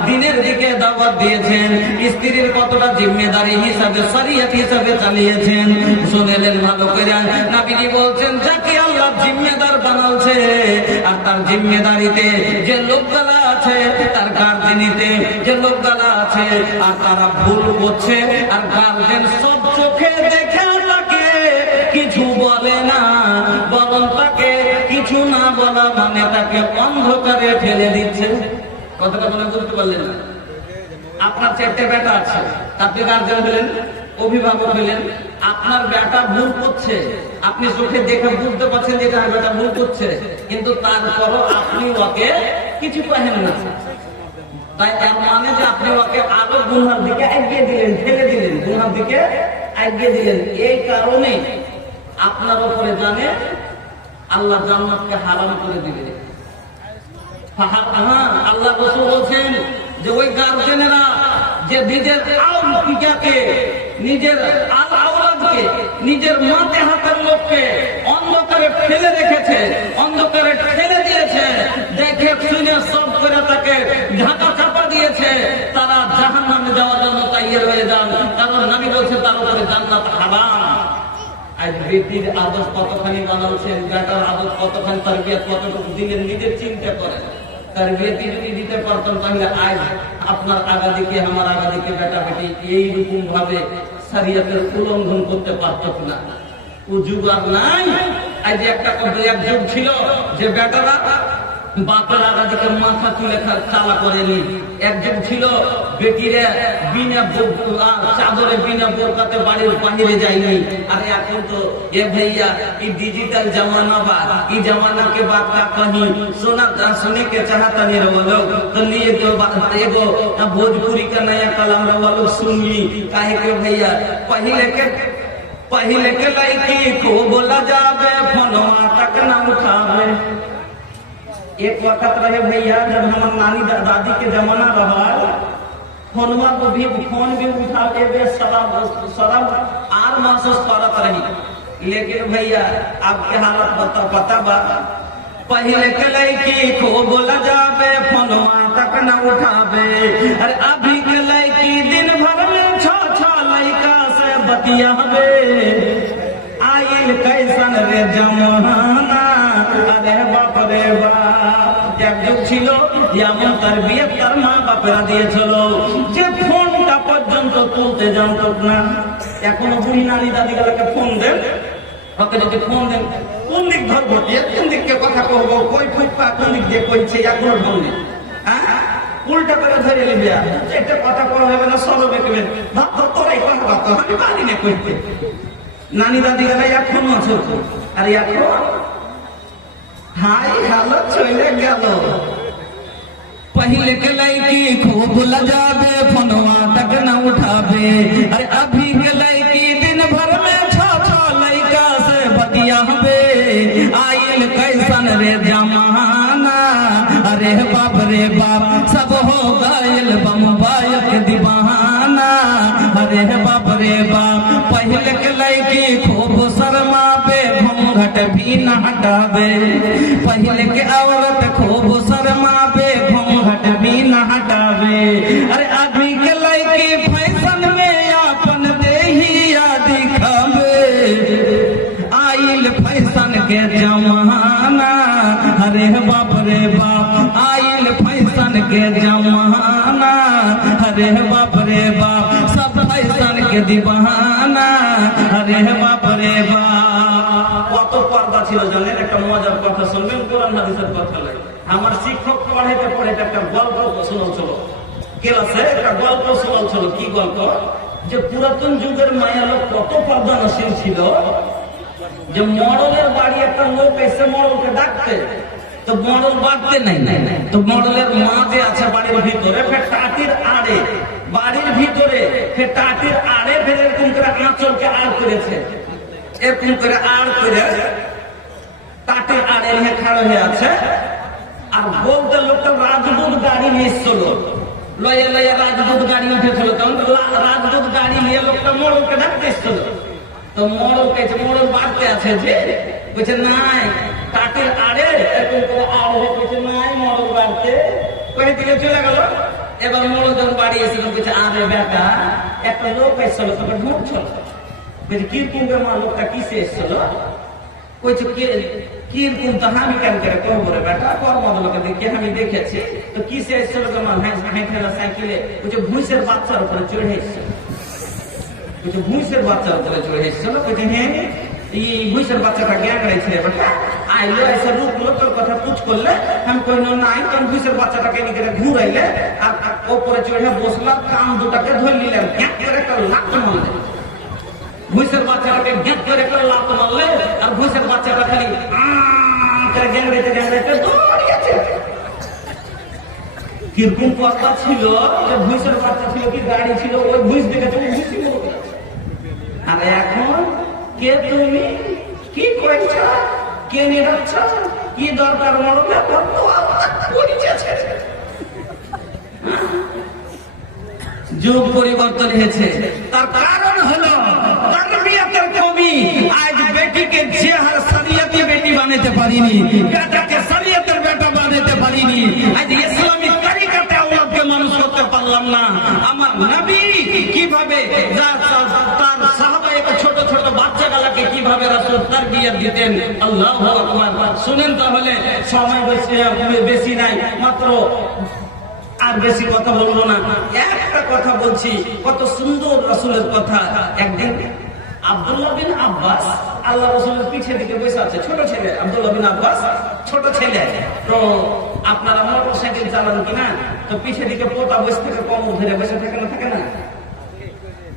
দিনের দিকে দাওয়াত দিয়েছেন, স্ত্রীর কতটা জিম্মেদারি হিসাবে শরিয়ত হিসাবে চালিয়েছেন। শুনেলেন ভালো করে, নবীজি বলছেন, যাকে আল্লাহ জিম্মেদার বানালছে, আর তার জিম্মেদারিতে যে লোকগুলা আছে, তার গার্জেনিতে যে লোকগুলা আছে, আর তারা ভুল করছে, আর গার্জেন সব চোখে দেখে তাকে কিছু বলে না, বরং তাকে কিছু না বলা মানে তাকে অন্ধকারে ফেলে দিচ্ছে। কথাটা মনে করতে পারলেন না? আপনার 4টে বেটা আছে, আপনি গার্জেন হলেন, অভিভাবক হলেন, আপনার বেটা ভুল করছে, আপনি চোখে দেখে বুঝতে পারছেন যে বেটা ভুল করছে, কিন্তু তারপরও আপনি ওকে কিছু কহেন না। তাই এর মানে যে আপনি ওকে আরো গুনার দিকে এগিয়ে দিলেন, ঠেলে দিলেন, গুনার দিকে এগিয়ে দিলেন। এই কারণে আপনার উপরে জানে আল্লাহ জান্নাতকে হারাম করে দিবে। আল্লাহ রাসূল বলছেন যে ওই গার্জেনেরা যে নিজের আওলাদকে, নিজের আওলাদকে, নিজের মাথে হাতের লোককে অন্ধকারে ফেলে রেখেছে, অন্ধকারে ফেলে দিয়েছে, দেখে শুনে সব করে তাকে ঢাকা চাপা দিয়েছে, তারা জাহান্নামে যাওয়ার জন্য তৈরি হয়ে যান। কারণ নবী বলছে তার উপরে জান্নাত হারাম। আজ বেটির আদর্শ কতখানি বানাচ্ছেন, বেটার আদর্শ কতখানি, তারবিয়ত কতটুকু দিলেন, নিজের চিন্তা করেন। তারবিয়ত যদি দিতে পারতাম, তাহলে আজ আপনার আগাদিকে, আমার আগাদিকে বেটা বেটি এইরকম ভাবে শরীয়তের উল্লঙ্ঘন করতে পারত না। ও যুগ আর নাই। আজ একটা এক যুগ ছিল যে বেটারা বাপের আগাদিকে মাথা তুলে চালা করেনি। এক যুগ ছিল বেটিরা বিনা চাদরে বিনা বোরকাতে বাড়ির বাহিরে যায়নি। আর এখন তো এ भैया ये डिजिटल जमाना बा, ये जमाना के बात का कहीं सुने के चाहता नहीं रहो लोग, तो लिए तो एगो भोजपुरी का नया कलम रहो लोग सुन ली। काहे के भैया पहले के लड़की को बोला जावे, फोनवा तक ना उठावे। एक वक्त रहे भैया जब हमार नानी दादी के जमाना रहा, फोनवा को भी फोन भी उठा के शराब 8 मास करत रही। लेकिन भैया आपके हालत पता बा, पहले के लड़की खूब लजाबे फोनवा तक न उठाबे, अरे अभी के लड़की दिन भर में छो लड़का से बतियाबे। आइल कैसन रे जमाना, अरे बाप रे बाप। एक যুগ ছিল এমন তরবিয়ত তার মা বাপেরা দিয়েছিল যে ফোনটা পর্যন্ত তুলতে জানত না। এখনো বুড়ি নানি দাদিগুলোকে ফোন দেন, ওকে যদি ফোন দেন কোন দিক ধরবো, কোন দিককে কথা কহবো, কই ফুটপা কোন দিক দিয়ে কইছে, এখনো ঢং নেই। হ্যাঁ, উল্টা করে ধরে নিবি, এটা কথা কওয়া হবে না, সব দেখবেন ভাব তোরাই কথা তো আমি পারি না কইতে। নানি দাদিগুলো এখনো আছে, আর এখন হাই হ্যালো চলে গেল। पहले के लड़की खूब लजाबे फोनवा तक न उठाबे, अरे अभी के लड़की दिन भर में छो लड़का से बतियाबे। आइल कैसन रे जमाना, अरे बाप रे बाप सब हो गइल बम्बई के दीवाना। अरे बाप रे बाप पहले के लड़की खूब शर्मा पे घूंघट भी न हटाबे, पहले के औरत खूब शर्मा पे घूंघट भी न हटावे। अरे अभी के लड़की फैशन में अपन देहिया दिखावे। आइल फैशन के जमाना, अरे बाप रे बाप आइल फैशन के जमाना। अरे बाप रे बाप सब फैशन के दीवाना। अरे बाप रे बाप কত পর্দা ছিল জানেন? একটা মজার কথা শুনবেন, কোরআন হাদিসের কথা লাগে। আমার শিক্ষক পড়াইতে পড়াইতে একটা গল্প শোনাচ্ছিল ক্লাসে, একটা গল্প শোনাচ্ছিল। কি গল্প? যে পুরাতন যুগের মায়া লোক কত পর্দানশীল ছিল যে মডেলের বাড়ি একটা লোক এসে মডেলকে ডাকতে, তো মডেল বাড়তে নাই, তো মডেলের মা যে আছে বাড়ির ভিতরে, ফের টাটির আড়ে বাড়ির ভিতরে, ফের টাটির আড়ে ফের এরকম করে আঁচলকে আড় করেছে, এরকম করে আড় করে টাটির আড়ে নিয়ে খাড়া হয়ে আছে। আর বলতে লোকটা রাজদূত গাড়ি নিয়ে এসছিল, লয়ে লয়ে রাজদূত গাড়ি উঠেছিল, তখন রাজদূত গাড়ি নিয়ে লোকটা মডেলকে ডাকতে এসছিল। তো মডেল কেছে, মডেল বাড়তে আছে যে বলছে নাই টাটির আড়ে এরকম করে আড় হয়ে বলছে নাই মডেল বাড়তে, কয়ে দিকে চলে গেল। এবার মডেল যখন বাড়ি এসেছিল বলছে আরে বেটা একটা লোক এসছিল তোকে ঢুকছিল, বলছে কিরকম মা লোকটা কিসে এসছিল? কইছে কিরকম তো আমি কেন করে করবো রে বেটা, কর্মদলকে দেখে আমি দেখেছি। তো কিসে এসছিল মা? হ্যাঁ সাইকেলে, বলছে ভুঁইসের বাচ্চার উপরে চড়ে এসছিল, বলছে ভুঁইসের বাচ্চার উপরে চড়ে এসছিল। বলছে হ্যাঁ এই ভুঁইসের বাচ্চাটা জ্ঞান রয়েছে বেটা, আইলো এসে রুকলো, তোর কথা পুছ করলে আমি কইল নাই, কারণ ভুঁইসের বাচ্চাটাকে নিয়ে ঘুরাইলে আর ওপরে চড়ে বসলাম, কান দুটাকে ধরে নিলাম, হ্যাঁ করে একটা লাখ মারলে, ভুঁইসের বাচ্চাটাকে গেট করে একটা লাত মারলে, আর ভুঁইসের বাচ্চাটা খালি গ্যাংড়াইতে গ্যাংড়াইতে দৌড়িয়েছে। কিরকম কথা ছিল যে ভুঁইসের বাচ্চা ছিল কি গাড়ি ছিল, ওই ভুঁইস দেখেছে ওই ভুঁইসি মরে। আর এখন কে তুমি, কি করছ, কে নিয়ে যাচ্ছ, কি দরকার মরবে, কত পরিচয়। যুগ পরিবর্তন হয়েছে, তার কারণ হলো তারবিয়তের কমি। আজ বেটিকে যে হার শরীয়তি বেটি বানাতে পারিনি, বেটাকে শরীয়তের বেটা বানাতে পারিনি, আজ ইসলামী তরিকাতে আওলাদকে মানুষ করতে পারলাম না। আমার নবী কিভাবে তার সাহাবায়ে ছোট ছোট বাচ্চাগুলোকে কিভাবে রাসূল তারবিয়ত দিতেন, আল্লাহু আকবার। শুনেন তাহলে, সময় বেশি নাই, মাত্র আর বেশি কথা বলবো না, একটা কথা বলছি, কত সুন্দর রাসূলের কথা। একদিন আব্দুল্লাহ বিন আব্বাস আল্লাহ রাসূলের পিছে দিকে বসে আছে, ছোট ছেলে আব্দুল্লাহ বিন আব্বাস, ছোট ছেলে। তো আপনারা মোটর সাইকেল চালান কিনা, তো পিছে দিকে পোতা বসে থেকে কমর ধরে বসে থাকে না, থাকে না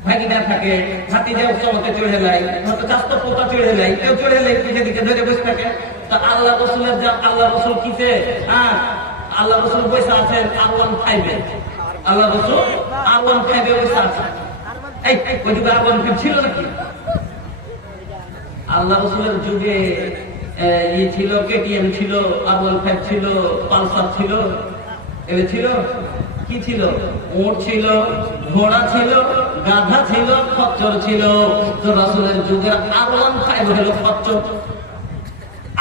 ভাগিনা থাকে, হাতি যে উৎসবতে চড়ে লাই, হয়তো চাস্তো পোতা চড়ে লাই, কেউ চড়ে লাই, পিছে দিকে ধরে বসে থাকে। তো আল্লাহ রাসূলের আল্লাহ রাসূল কিসে, হ্যাঁ আল্লাহ রাসূল বসে আছেন R15, আল্লাহ রাসূল R15 বসে আছেন। এই ওই যুগে R15 ছিল নাকি? আল্লাহ রাসূলের যুগে ছিল KTM ছিল, R15 ছিল, পালসার ছিল, এগুলো ছিল। কি ছিল? উট ছিল, ঘোড়া ছিল, গাধা ছিল, খচ্চর ছিল। তো রাসূলের যুগে R15 হলো খচ্চর।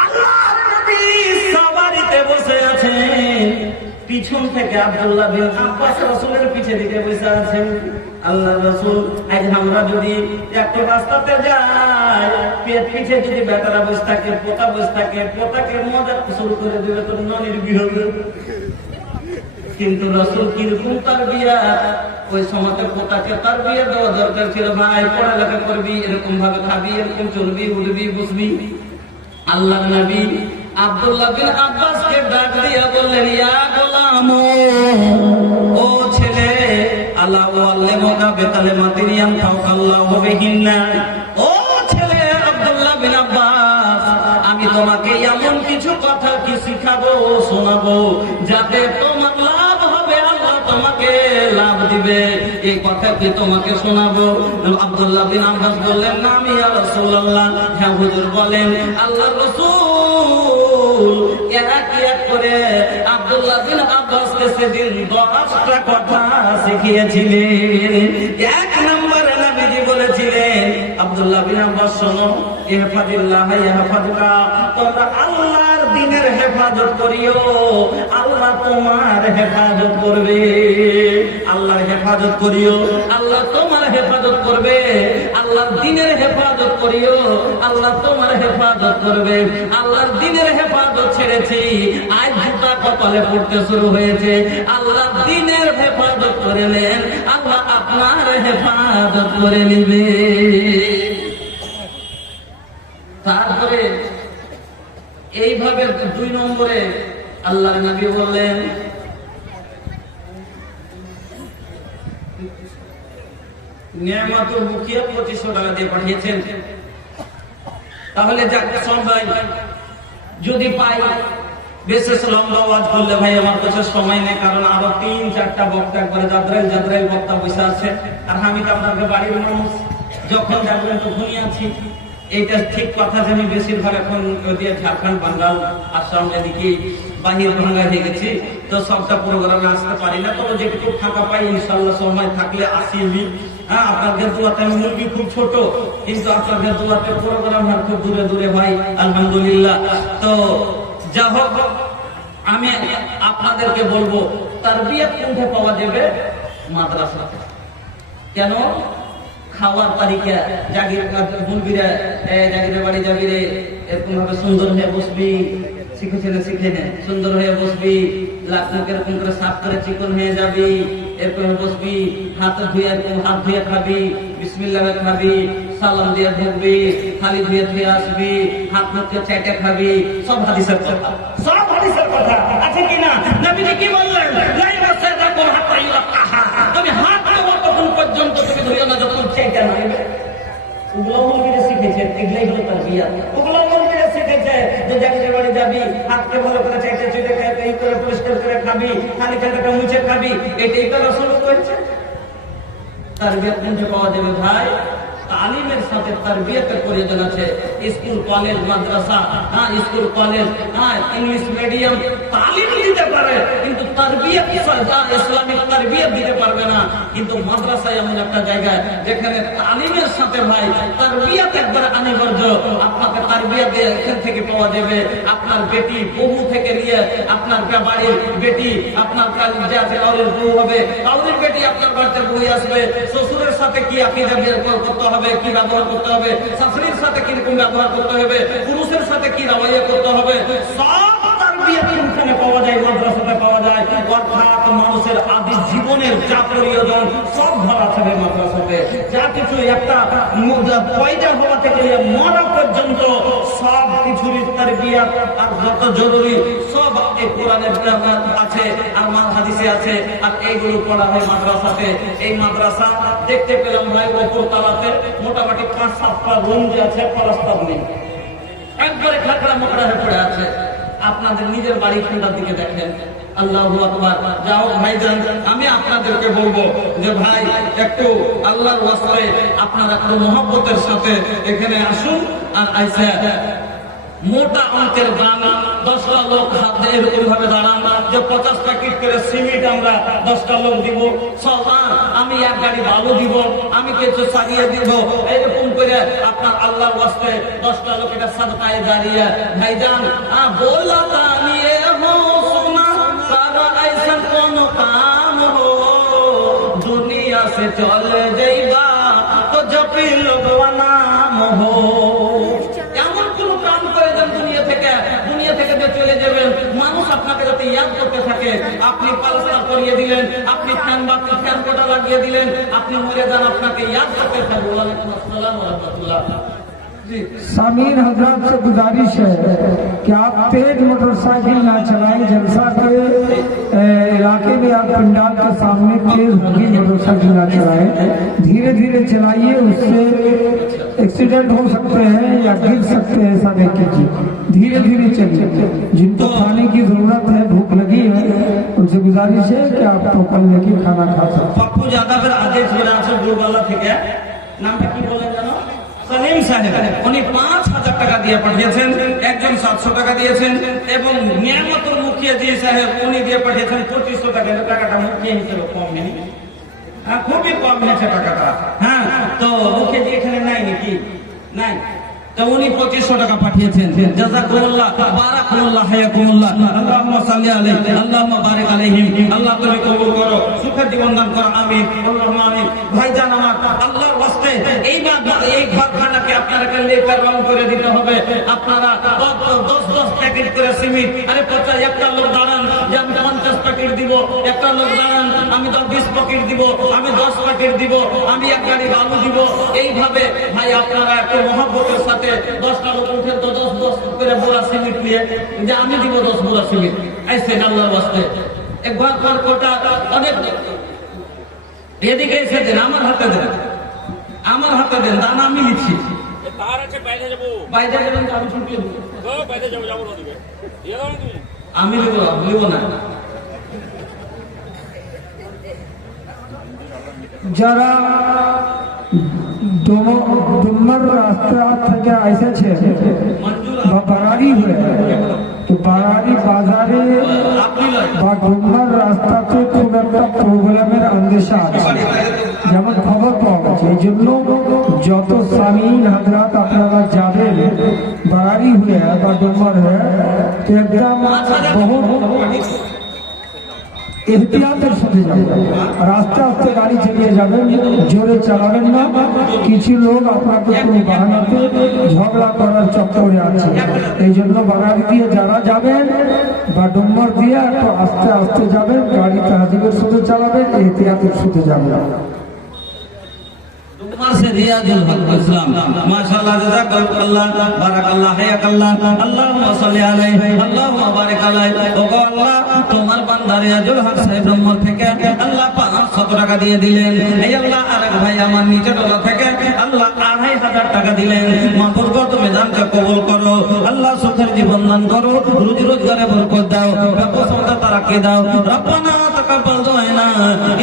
আল্লাহর নবী আছে, পিছন থেকে আব্দুল্লাহ বিন আব্বাস রাসূলের পিছে দিকে বসে আছেন। আল্লাহ রাসূল, আজ আমরা যদি একটা রাস্তাতে যাই, পিছে যদি বেটারা বসে থাকে, পোতা বসে থাকে, পোতাকে মজা শুরু করে দিবে তোর ননির বিয়ে হবে। কিন্তু রাসূল কিরকম তারবিয়াত, ওই সময়তে পোতাকে তারবিয়াত দেওয়া দরকার ছিল। ভাই পড়ালেখা করবি, এরকম ভাবে খাবি, এরকম চলবি, উঠবি, বসবি। আল্লাহ নবী আব্দুল্লাহ বিন আব্বাসকে ডাক দিয়া বললেন, ইয়া গোলাম, ও ছেলে, আল্লাহ আল্লামুকা বিকালিমাতিন ইয়ানফাউকাল্লাহু বিহিন্না। ও ছেলে আব্দুল্লাহ বিন আব্বাস, আমি তোমাকে এমন কিছু কথা কি শিখাবো, শোনাবো, যাতে তোমার লাভ হবে, আল্লাহ তোমাকে লাভ দিবে। এই কথা কি তোমাকে শোনাবো? আব্দুল্লাহ বিন আব্বাস বললেন, নাম ইয়া রাসূলুল্লাহ। হ্যাঁ হুজুর বলেন। আল্লাহর রাসূল এক এক করে আব্দুল্লাহ বিন আব্বাসকে সেদিন 10টা কথা শিখিয়েছিলেন। এক নম্বরে নবীজি বলেছিলেন, আব্দুল্লাহ বিন আব্বাস শোনো, ইহফাজিল্লাহ ইয়াহফাজুকা, তোমরা আল্লাহর দ্বীনের হেফাজত করিও, আল্লাহ তোমার হেফাজত করবে। আল্লাহর হেফাজত করিও, আল্লাহ তোমার হেফাজত করবে। আল্লাহর দ্বীনের হেফাজত করিও, আল্লাহ তোমার হেফাজত করবে। আল্লাহর দ্বীনের হেফাজত ছেড়েছি, আজ জুতা কপালে পড়তে শুরু হয়েছে। আল্লাহর দ্বীনের হেফাজত করে নেন, আল্লাহ আপনার হেফাজত করে নেবে। তারপরে এইভাবে 2 নম্বরে আল্লাহর নবী বললেন, নিয়ামতুল মুকিয়া 2500 টাকা দিয়ে পাঠিয়েছেন। তাহলে যাক সবাই যদি পাই, বিশেষ লম্বা ওয়াজ করলে ভাই আমার কাছে সময় নেই, কারণ আরো 3-4টা বক্তা করে যাত্রাইল বক্তা বসে আছে। আর আমি তো আপনাদের বাড়ির মানুষ, যখন যাবেন তখনই আছি। এইটা ঠিক কথা যে আমি বেশিরভাগ এখন ঝাড়খণ্ড, বাঙ্গাল, আসাম এদিকে বাহির ভাঙ্গা হয়ে গেছি, তো সবটা প্রোগ্রামে আসতে পারি না। তবে যেটুকু ফাঁকা পাই ইনশাল্লাহ সময় থাকলে আসিনি। হ্যাঁ, আপনাদের দোয়াতে মুরগি খুব ছোট, কিন্তু আপনাদের দোয়াতে প্রোগ্রাম হয় খুব দূরে দূরে হয়, আলহামদুলিল্লাহ। তো যা হোক, আমি আপনাদেরকে বলবো, তারবিয়াত কোথায় পাওয়া যাবে? মাদ্রাসাতে। কেন? খাওয়ার তালিকা, জাগির মুরগিরা জাগিরের বাড়ি যাবি রে, এরকম ভাবে সুন্দর হয়ে বসবি, শিখেছে না শিখে নে, সুন্দর হয়ে বসবি, লাখ মুখ এরকম করে সাফ করে চিকন হয়ে যাবি, এরকম বসবি, হাত ধুয়ে এরকম হাত ধুয়ে খাবি, বিসমিল্লাহ খাবি, সালাম দিয়ে ঢুকবি, খালি ধুয়ে ধুয়ে আসবি, হাত মুখে চেটে খাবি। সব হাদিসের কথা, সব হাদিসের কথা আছে কিনা? নবীজি কি বললেন? তুমি হাত দেবো তখন পর্যন্ত তুমি ধুয়ে না, যখন চেটে নাইবে। ওগুলো মুরগিরা শিখেছে, এগুলাই হলো তারবিয়াত। ওগুলো মুরগিরা শিখেছে যে জাগিরের বাড়ি যাবি, হাতকে ভালো করে চেটে চেটে খাবি, এই করে পরিষ্কার করে খাবি, খালি খালিটা মুছে খাবি। এটাই তো রাসূল করেছে। তারবিয়াত কোথায় পাওয়া যাবে ভাই? তালিমের সাথে তারবিয়াতের প্রয়োজন আছে। স্কুল, কলেজ, মাদ্রাসা, হ্যাঁ স্কুল, কলেজ, হ্যাঁ ইংলিশ মিডিয়াম তালিম দিতে পারে, কিন্তু তারবিয়াত, ইসলামিক তারবিয়াত দিতে পারবে না। কিন্তু মাদ্রাসা এমন একটা জায়গা যেখানে তালিমের সাথে ভাই তারবিয়াত একবার অনিবার্য। আপনাকে তারবিয়াত এখান থেকে পাওয়া যাবে। আপনার বেটি বহু থেকে নিয়ে আপনার বাড়ির বেটি, আপনার যে আছে কাউরের বউ হবে, কাউরের বেটি আপনার বাড়িতে বই আসবে। শ্বশুরের সাথে কি আকীদা করতে হবে, কি ব্যবহার করতে হবে, শাশুড়ির সাথে কিরকম ব্যবহার করতে হবে, পুরুষের সাথে কি রওয়াইয়া করতে হবে, সব তারবিয়াত এখানে পাওয়া যায়, মাদ্রাসাতে পাওয়া যায়। অর্থাৎ মানুষের আদি জীবনের যা প্রয়োজন সব ধরা থাকবে মাদ্রাসাতে। যা কিছু একটা পয়দা হওয়া থেকে মরা পর্যন্ত সব কিছুর তারবিয়াত আর যত জরুরি সব এই কোরআনে আছে আর হাদিসে আছে, আর এইগুলো পড়া হয় মাদ্রাসাতে। এই মাদ্রাসা দেখতে পেলাম ভাই ওপর তলাতে মোটামুটি 5-7টা রুম যে আছে, প্লাস্টার নেই, একবারে খাকড়া মোকড়া হয়ে পড়ে আছে। আপনাদের নিজের বাড়ি খান্ডার দিকে দেখেন। আল্লাহু আকবার। যাও ভাইজান, আমি আপনাদেরকে বলবো যে ভাই একটু আল্লাহর ওয়াস্তে আপনারা একটু মহব্বতের সাথে এখানে আসুন। আর আইসা মোটা অঙ্কের দাম 10টা লোক হাত দিয়ে এরকম ভাবে দাঁড়ান যে 50 প্যাকেট করে সিমেন্ট আমরা 10টা লোক দিব, আমি 1 গাড়ি বালু দিব, আমি কিছু সারিয়ে দিব, এরকম করে আপনার আল্লাহর ওয়াস্তে 10টা লোক এটা সাদকায়ে জারিয়া। ভাইজান, बोला तानिए हो सुना से चले जाइबा तो जपी लोगवा नाम हो। এমন কোন কাম করে যান দুনিয়া থেকে যে চলে যাবেন, মানুষ আপনাকে যাতে ইয়াদ করতে থাকে। আপনি পালসার করিয়ে দিলেন, আপনি ফ্যান কোটা লাগিয়ে দিলেন, আপনি মরে যান, আপনাকে ইয়াদ করতে থাকবে। ওয়ালাইকুম আসসালাম ওয়া রাহমাতুল্লাহ। सामीन हजरात से गुजारिश है कि आप तेज मोटरसाइकिल ना चलाएं। जलसा के इलाके में आप पंडाल के सामने तेज होगी मोटरसाइकिल ना चलाएं, धीरे धीरे चलाइए, उससे एक्सीडेंट हो सकते हैं या गिर सकते हैं, ऐसा नहीं कीजिए, धीरे धीरे चलिए। जिनको खाने की जरूरत है, भूख लगी है, उनसे गुजारिश है कि आप टोकन लेके खाना खा सकते हैं। पप्पू यादवेर आदेश मेरा আছে দুর্গালা থেকে, নামটা কি বলেন জানো? সলিম সাহেব। উনি ৫,০০০ টাকা দিয়ে পাঠিয়েছেন, একজন ৭০০ টাকা দিয়েছেন এবং নিয়ামতুল মুখিয়া জি সাহেব উনি দিয়ে পাঠিয়েছেন ২৫০০ টাকা। টাকাটা মুখিয়া হিসেবে কম নেই, খুবই কম হয়েছে টাকাটা। হ্যাঁ, তো মুখিয়া জি এখানে নাই নাকি? নাই, তো উনি ২৫০০ টাকা পাঠিয়েছেন। জাযাকুমুল্লাহ, বারাকাল্লাহু হায়াকুমুল্লাহ, আল্লাহুম্মা সাল্লি আলাইহি, আল্লাহুম্মা বারিক আলাইহিম। আল্লাহ তুমি কবুল করো, সুখের জীবন দান করো, আমিন, আল্লাহুম্মা আমিন। ভাইজান আমার, আল্লাহর ওয়াস্তে এই ঘরখানাকে আপনারা লেটার রং করে দিতে হবে। আপনারা 10 প্যাকেট করে সিমেন্ট, আরে 50 একটা লোক দাঁড়ান যে আমি 50 প্যাকেট দিব, একটা লোক দাঁড়ান আমি 20 প্যাকেট দিব, আমি 10 প্যাকেট দিব, আমি এক গাড়ি বালু দিব। এইভাবে ভাই আপনারা একটু মহব্বতের সাথে 10টা লোক উঠে তো 10 করে বোরা সিমেন্ট নিয়ে যে আমি দিব 10 বোরা সিমেন্ট, ऐसे আল্লাহর ওয়াস্তে এক ঘর কোটা অনেক এদিকে এসে দেন, আমার হাতে দেন, আমার হাতে দেন, দানা আমি লিখছি। বাইরে যাবেন তো আমি ছুটি আমি লিব না। যারা ডুম্মর রাস্তা থেকে এসেছে বা বারারি হয়ে, তো বারারি বাজারে বা ডুম্মর রাস্তাতে খুব একটা প্রবলেমের আন্দেশা আছে, যেমন খবর পাওয়া গেছে। এই জন্য যত সামিন হাজরাত আপনারা যাবেন বারারি হয়ে বা ডুম্মর হয়ে, তো একদম বহুত এহতিয়াতের সাথে যাবেন, আর আস্তে আস্তে গাড়ি চালিয়ে যাবেন, জোরে চালাবেন না। কিছু লোক আপনাকে কোনো বাহানাতে ঝগড়া করার চক্করে আছে, এই জন্য বাগাড়ি দিয়ে যারা যাবেন বা ডুম্মর দিয়ে একটু আস্তে আস্তে যাবেন, গাড়ি তাহজিবের সাথে চালাবেন, এহতিয়াতের সাথে যাবেন। से रियाजुल हक इस्लाम माशाअल्लाह जज़ाकल्लाह बाराकाल्लाह हयाकाल्लाह अल्लाहुम्मा सल्ली अलैहि अल्लाहुम्मा बारिक अलैहि। ওগো আল্লাহ, তোমার বান্দা রিয়াজুল হক সাহেব রহমত থেকে আল্লাহ ৫০০ টাকা দিয়ে দিলেন। এই আল্লাহ আরেক ভাই আমার নিচে ডলা থেকে আল্লাহ ২৫০০ টাকা দিলেন। মাহবুব গো তুমি দানকে কবুল করো, আল্লাহ সুখের জীবন দান করো, রুজি রোজগারে বরকত দাও, ব্যবসাতে তারাক্কি দাও। রব্বানা তাকাব্বাল দুআনা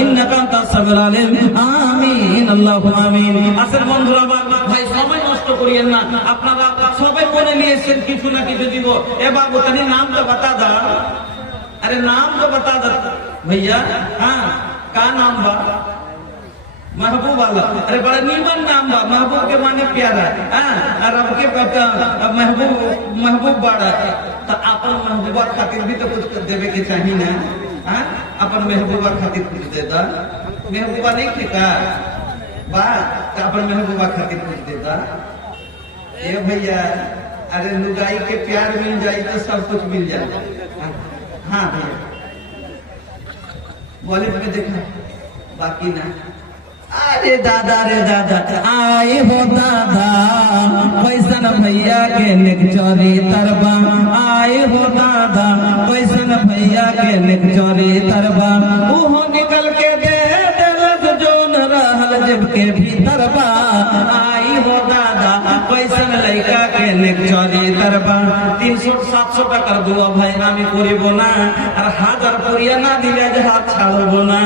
ইন্নাকা আনতাস সামিউল আলিম, আমিন আল্লাহুম্মা আমিন। আসেন বন্ধুরা আমার, ভাই সময় নষ্ট করিয়েন না, আপনারা সবাই মনে নিয়েছেন কিছু না কিছু দিব। এ বাবু তানি নাম তো बता दा, अरे नाम तो बता दा भैया। हाँ, का नाम बा? महबूब वाला। अरे बड़ा नीमन नाम बा, महबूब के माने प्यारा। हाँ, और अब के महबूब बड़ा तो अपन महबूबा खातिर भी तो कुछ देवे के चाहिए ना। हाँ, अपन महबूबा खातिर कुछ देता, महबूबा नहीं ठेका बा तो अपन महबूबा खातिर कुछ देता। ये भैया, अरे लुगाई के प्यार मिल जाए तो सब कुछ मिल जाए। हाँ भैया, बॉलीवुड में देखा बाकी ना। अरे दादा रे दादा आए हो दादा, कैसन भैया के निक चोरी तरबा। आए हो दादा, कैसन भैया के निक चोरी तरबा। उहो निकल के दे दिलत जो न रहल जब के भीतर बा। आई हो दादा, कैसन लड़का के निक चोरी तरबा। ৩০০-৭০০ টাকার দোয়া ভাই আমি করিব না, আর ১০০০ করিয়া না দিলে যে হাত ছাড়ব না।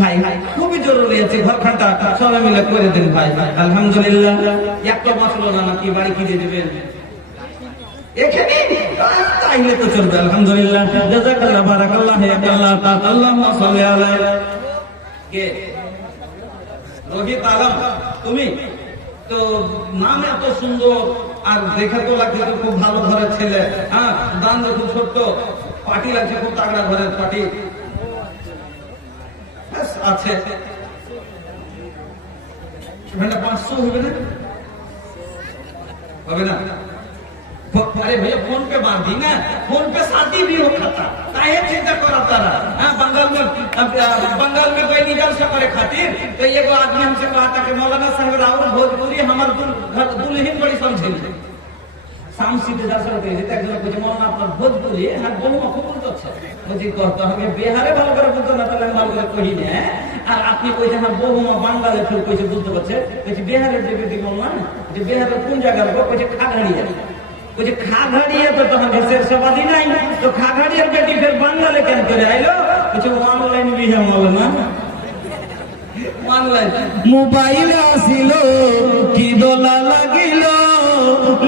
ভাই খুবই জরুরি আছে, ঘরখানটা সবাই মিলে করে দেন ভাই। আলহামদুলিল্লাহ, একটা বছর না কি বাড়ি কিনে দেবেন এখানে তাইলে তো চলবে। আলহামদুলিল্লাহ, জাযাকাল্লাহ বারাকাল্লাহ হায়াকাল্লাহ। আল্লাহুম্মা সাল্লি আলাইহি। কে? রোহিত আলম, তুমি তো নাম এত সুন্দর আর দেখে তো লাগছে তো খুব ভালো ঘরের ছেলে। হ্যাঁ, দান খুব ছোট্ট, পার্টি লাগছে খুব তাগড়া ঘরের পার্টি। আছে এখানে 500 হবে না হবে না अरे भैया फोन पे मार दी ना फोन पे शादी भी हो खाता काहे चिंता करा तारा हाँ बंगाल में कोई निकल से करे खातिर तो ये को आदमी हमसे कहा था कि मौलाना साहब राहुल भोजपुरी हमारे दुल्हन बड़ी समझे शाम सीधे दर्शन करे যেটা একজন কইছে মৌলানা আপনার ভোজপুরি আর বহু খুব বলতে আছে বুঝি করতে হবে বিহারে ভালো করে বলতে না তাহলে ভালো করে কই না আর আপনি কইছেন না বহু বাঙালি ফের কইছে বলতে পারছে কইছে বিহারের দিকে দিকে মৌলানা যে বিহারের কোন জায়গার কইছে খাগড়িয়া कहे खाघड़िए तो शेर सवादी नहीं तो खाघड़िया बेटी फिर बंगाले क्या करे आइलो कुछ ऑनलाइन भी है मौलाना ऑनलाइन मोबाइल आसिलो की दोला लगिलो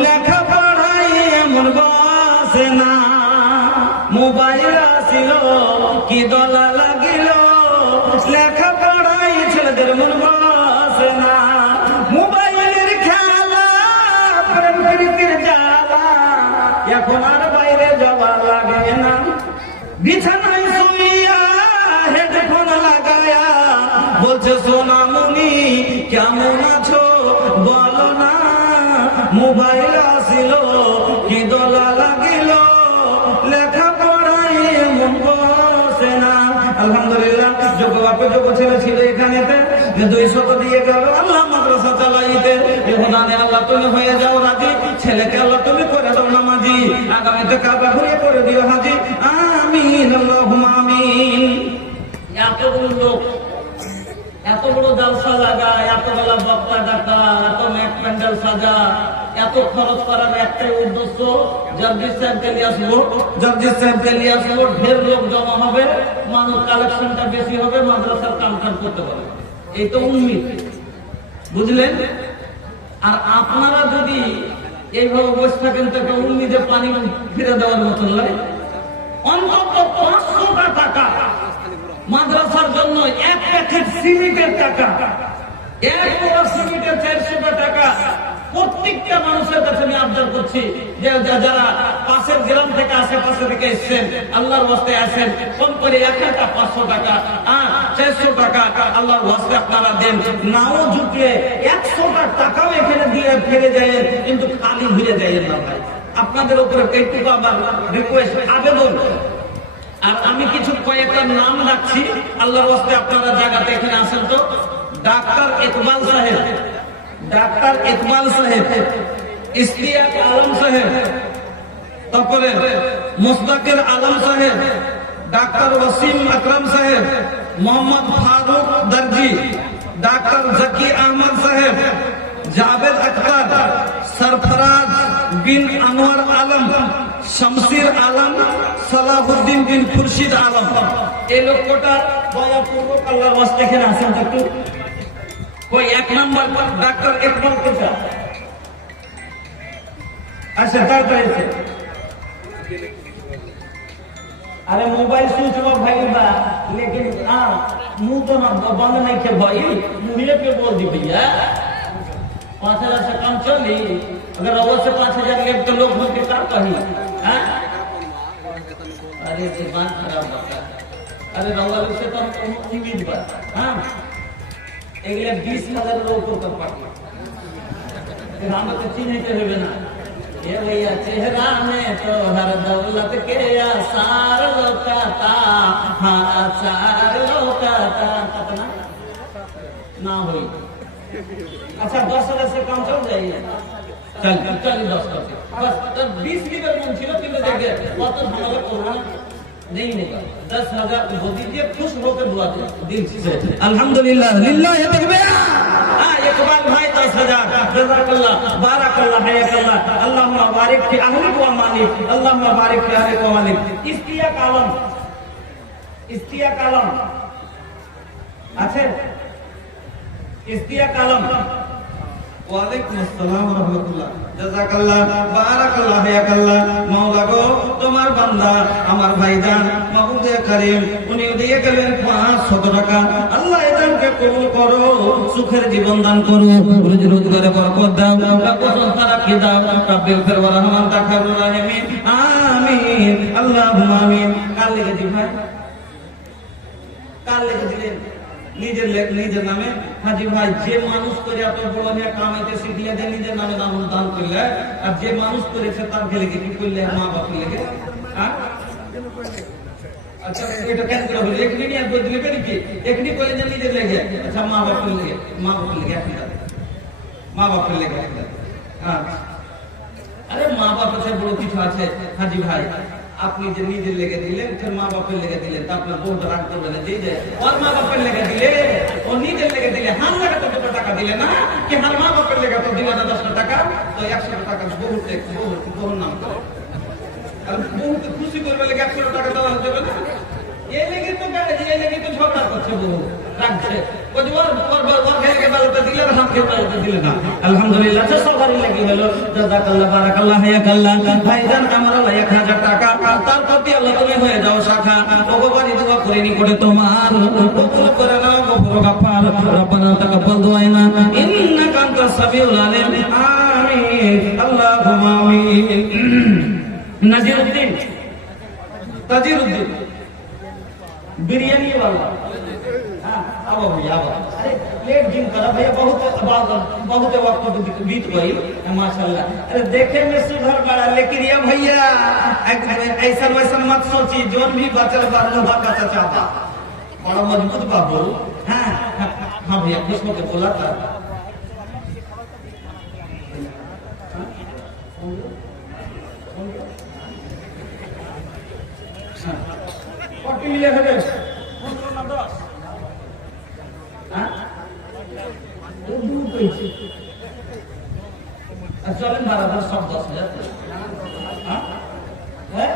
लेखा पढ़ाई एमन बासे ना मोबाइल आसिलो की दोला लगिलो लेखा पढ़ाई ছেলেদের মন বাসে না মোবাইলের খেলা প্রেম প্রীতির এখন আর বাইরে যাওয়া লাগে না বিছানায় শুইয়া হেডফোন লাগায়া বলছে সোনামণি কেমন আছো বলো না মোবাইল আসিল কি দোলা লাগিল লেখাপড়ায় মন বসে না আলহামদুলিল্লাহ যোগ্য বাপে যোগ্য ছেলে ছিল এখানেতে 200 দিয়ে গেল আল্লাহ মাদ্রাসা চালাইতে এখন আল্লাহ তুমি হয়ে যাও রাজি ছেলেকে আল্লাহ তুমি করে দাও নামাজি আগামীতে কাবা ঘুরিয়ে করে দিও হাজি আমিন আল্লাহুম্মা আমিন এতগুলো লোক এত বড় জালসা লাগা এত বেলা বক্তা ডাকা এত ম্যাক প্যান্ডেল সাজা এত খরচ করার একটাই উদ্দেশ্য জগদীশ সাহেবকে নিয়ে আসবো ঢের লোক জমা হবে মানুষ কালেকশনটা বেশি হবে মাদ্রাসার কাম করতে পারবে এই তো উম্মিদ বুঝলেন আর আপনারা যদি এইভাবে বসে থাকেন তো একটা উম্মিদে পানি ফিরে দেওয়ার মতন লাগে অন্তত 500 টাকা মাদ্রাসার জন্য এক প্যাকেট সিমেন্টের টাকা এক বড় সিমেন্টের 400 টাকা প্রত্যেকটা মানুষের কাছে আমি আবদার করছি যে যারা পাশের গ্রাম থেকে আশেপাশে থেকে এসেছেন আল্লাহর ওয়াস্তে আসেন ফোন করে একটা 500 টাকা 400 টাকা আল্লাহর ওয়াস্তে আপনারা দেন নাও জুটলে 100 টাকাও এখানে দিয়ে ফিরে যায় কিন্তু খালি ফিরে যায় না ভাই আপনাদের উপরে এইটুকু আমার রিকোয়েস্ট আবেদন আর আমি কিছু কয়েকটা নাম রাখছি আল্লাহর ওয়াস্তে আপনারা জায়গাতে এখানে আসেন তো ডাক্তার ইকবাল সাহেব ইশতিয়াক আলম সাহেব তারপরে মুস্তাকির আলম সাহেব ডাক্তার ওসিম আকরাম সাহেব মোহাম্মদ ফারুক দর্জি ডাক্তার জাকি আহমদ সাহেব জাভেদ আখতার সরফরাজ বিন আনোয়ার আলম শমশির আলম সালাহুদ্দিন বিন খুরশিদ আলম এই লোকটা দয়াপূর্বক আল্লাহর ওয়াস্তে এখানে আসেন একটু कोई एक नंबर पर डॉक्टर इकबाल किसा अच्छा डॉक्टर ऐसे अरे मोबाइल स्विच ऑफ भाई बा लेकिन मुंह तो ना बंद नहीं के भाई मुंह पे बोल दी भैया 5000 से कम चली अगर अवश्य से 5000 ले तो लोग बोल के क्या कही अरे दिमाग खराब होता अरे रवाल से तो उम्मीद बा हां এগুলা 20,000 লোক করতে পারবে আমাকে চিনতে হবে না এ ভাইয়া চেহারা মে তোহার দৌলত কে আসার লোকাতা হ্যাঁ আসার লোকাতা কিतना না হই अच्छा 10,000 से कम चल जाइए चल 10,000 बस 20 लीटर मन ছিল কিন্তু দেখে কত ঝামেলা করব না नहीं होगा 10,000 को दीजिए खुश होकर दुआ दिल से अल्हम्दुलिल्लाह लिल्लाह तकबीर इकबाल भाई 10,000 जज़ाकल्लाह बारकल्लाह हयाकल्लाह अल्लाहुम्मा बारिक फी अहलिक व मालिक अल्लाहुम्मा बारिक फी अहलिक व मालिक इस्तिया कालम আছে इस्तिया कालम ওয়ালাইকুম আসসালাম ওয়া রাহমাতুল্লাহ জাযাকাল্লাহ বারাকাল্লাহ হায়াকাল্লাহ মাওলা গো তোমার বান্দা আমার ভাইজান মাহবুবে করিম উনি দিয়ে গেলেন 500 টাকা আল্লাহ এজনকে কবুল করো সুখের জীবন দান করো রুজি রোজগারে বরকত দাও রাব্বুল সন্তান রাখি দাও রাব্বিল ফির ওয়া রহমান তাকারুর রাহিমিন আমিন আল্লাহুম্মা আমিন কাল লিখে দি ভাই কাল লিখে দিলেন নিজের নামে হাজি ভাই যে মানুষ করে এত বড় নিয়ে কামাইতে শিখলে যে নিজের নামে দান করলে, আর যে মানুষ করেছে তার গেলে কি করলে মা বাপের লেগে? আচ্ছা এটা কেন করে বলি? এখনি নিয়ে বদলে পেরি কি এখনি করে যে নিজের লেগে, আচ্ছা মা বাপের লেগে মা বাপের লেগে আচ্ছা। আরে মা বাপের চেয়ে বড় কিছু আছে হাজি ভাই? আপনি যে নিজের লেগে দিলেন, ফের মা বাপের লেগে দিলেন, তা আপনার বউটা রাগ করবে না যে ওর মা বাপের লেগে দিলে, ও নিজের লেগে দিলে, হার লেগে তো 2 টাকা দিলে না, কি হার মা বাপের লেগে তো দিলে না 10 টাকা, তো 100 টাকা বহুর নাম করে। আর বহুকে খুশি করবে লেগে 100 টাকা দেওয়া যাবে না? এই লেগে তো ঝগড়া করছে, বহু রাখছে, আলহামদুলিল্লাহ সবারই লেগে হলো। জাযাকাল্লাহ বারাকাল্লাহ হায়াকাল্লাহ। ভাইজান আমার 1000 টাকা, তার প্রতি আল্লাহ তুমি হয়ে যাও শাখা। ভগবান দোয়া করে নিকটে তোমার কবুল করে নাও গফুর গাফফার। রব্বানা তাকাব্বাল দুআনা ইন্নাকা আনতাস সামিউল আলিম। আমিন আল্লাহুম্মা আমিন। নাজিরউদ্দিন তাজিরউদ্দিন बिरयानी वाला, अब भैया अरे प्लेट जिम करा भैया, बहुत वक्त बीत गई माशाल्लाह। अरे देखे में सुधर बड़ा, लेकिन ये भैया ऐसा वैसा मत सोची, जोन भी बचल लोहा का चाचा बड़ा मजबूत बाबू। हाँ हाँ भैया खुश होकर बोला था। চলেন বারাবার সব 10,000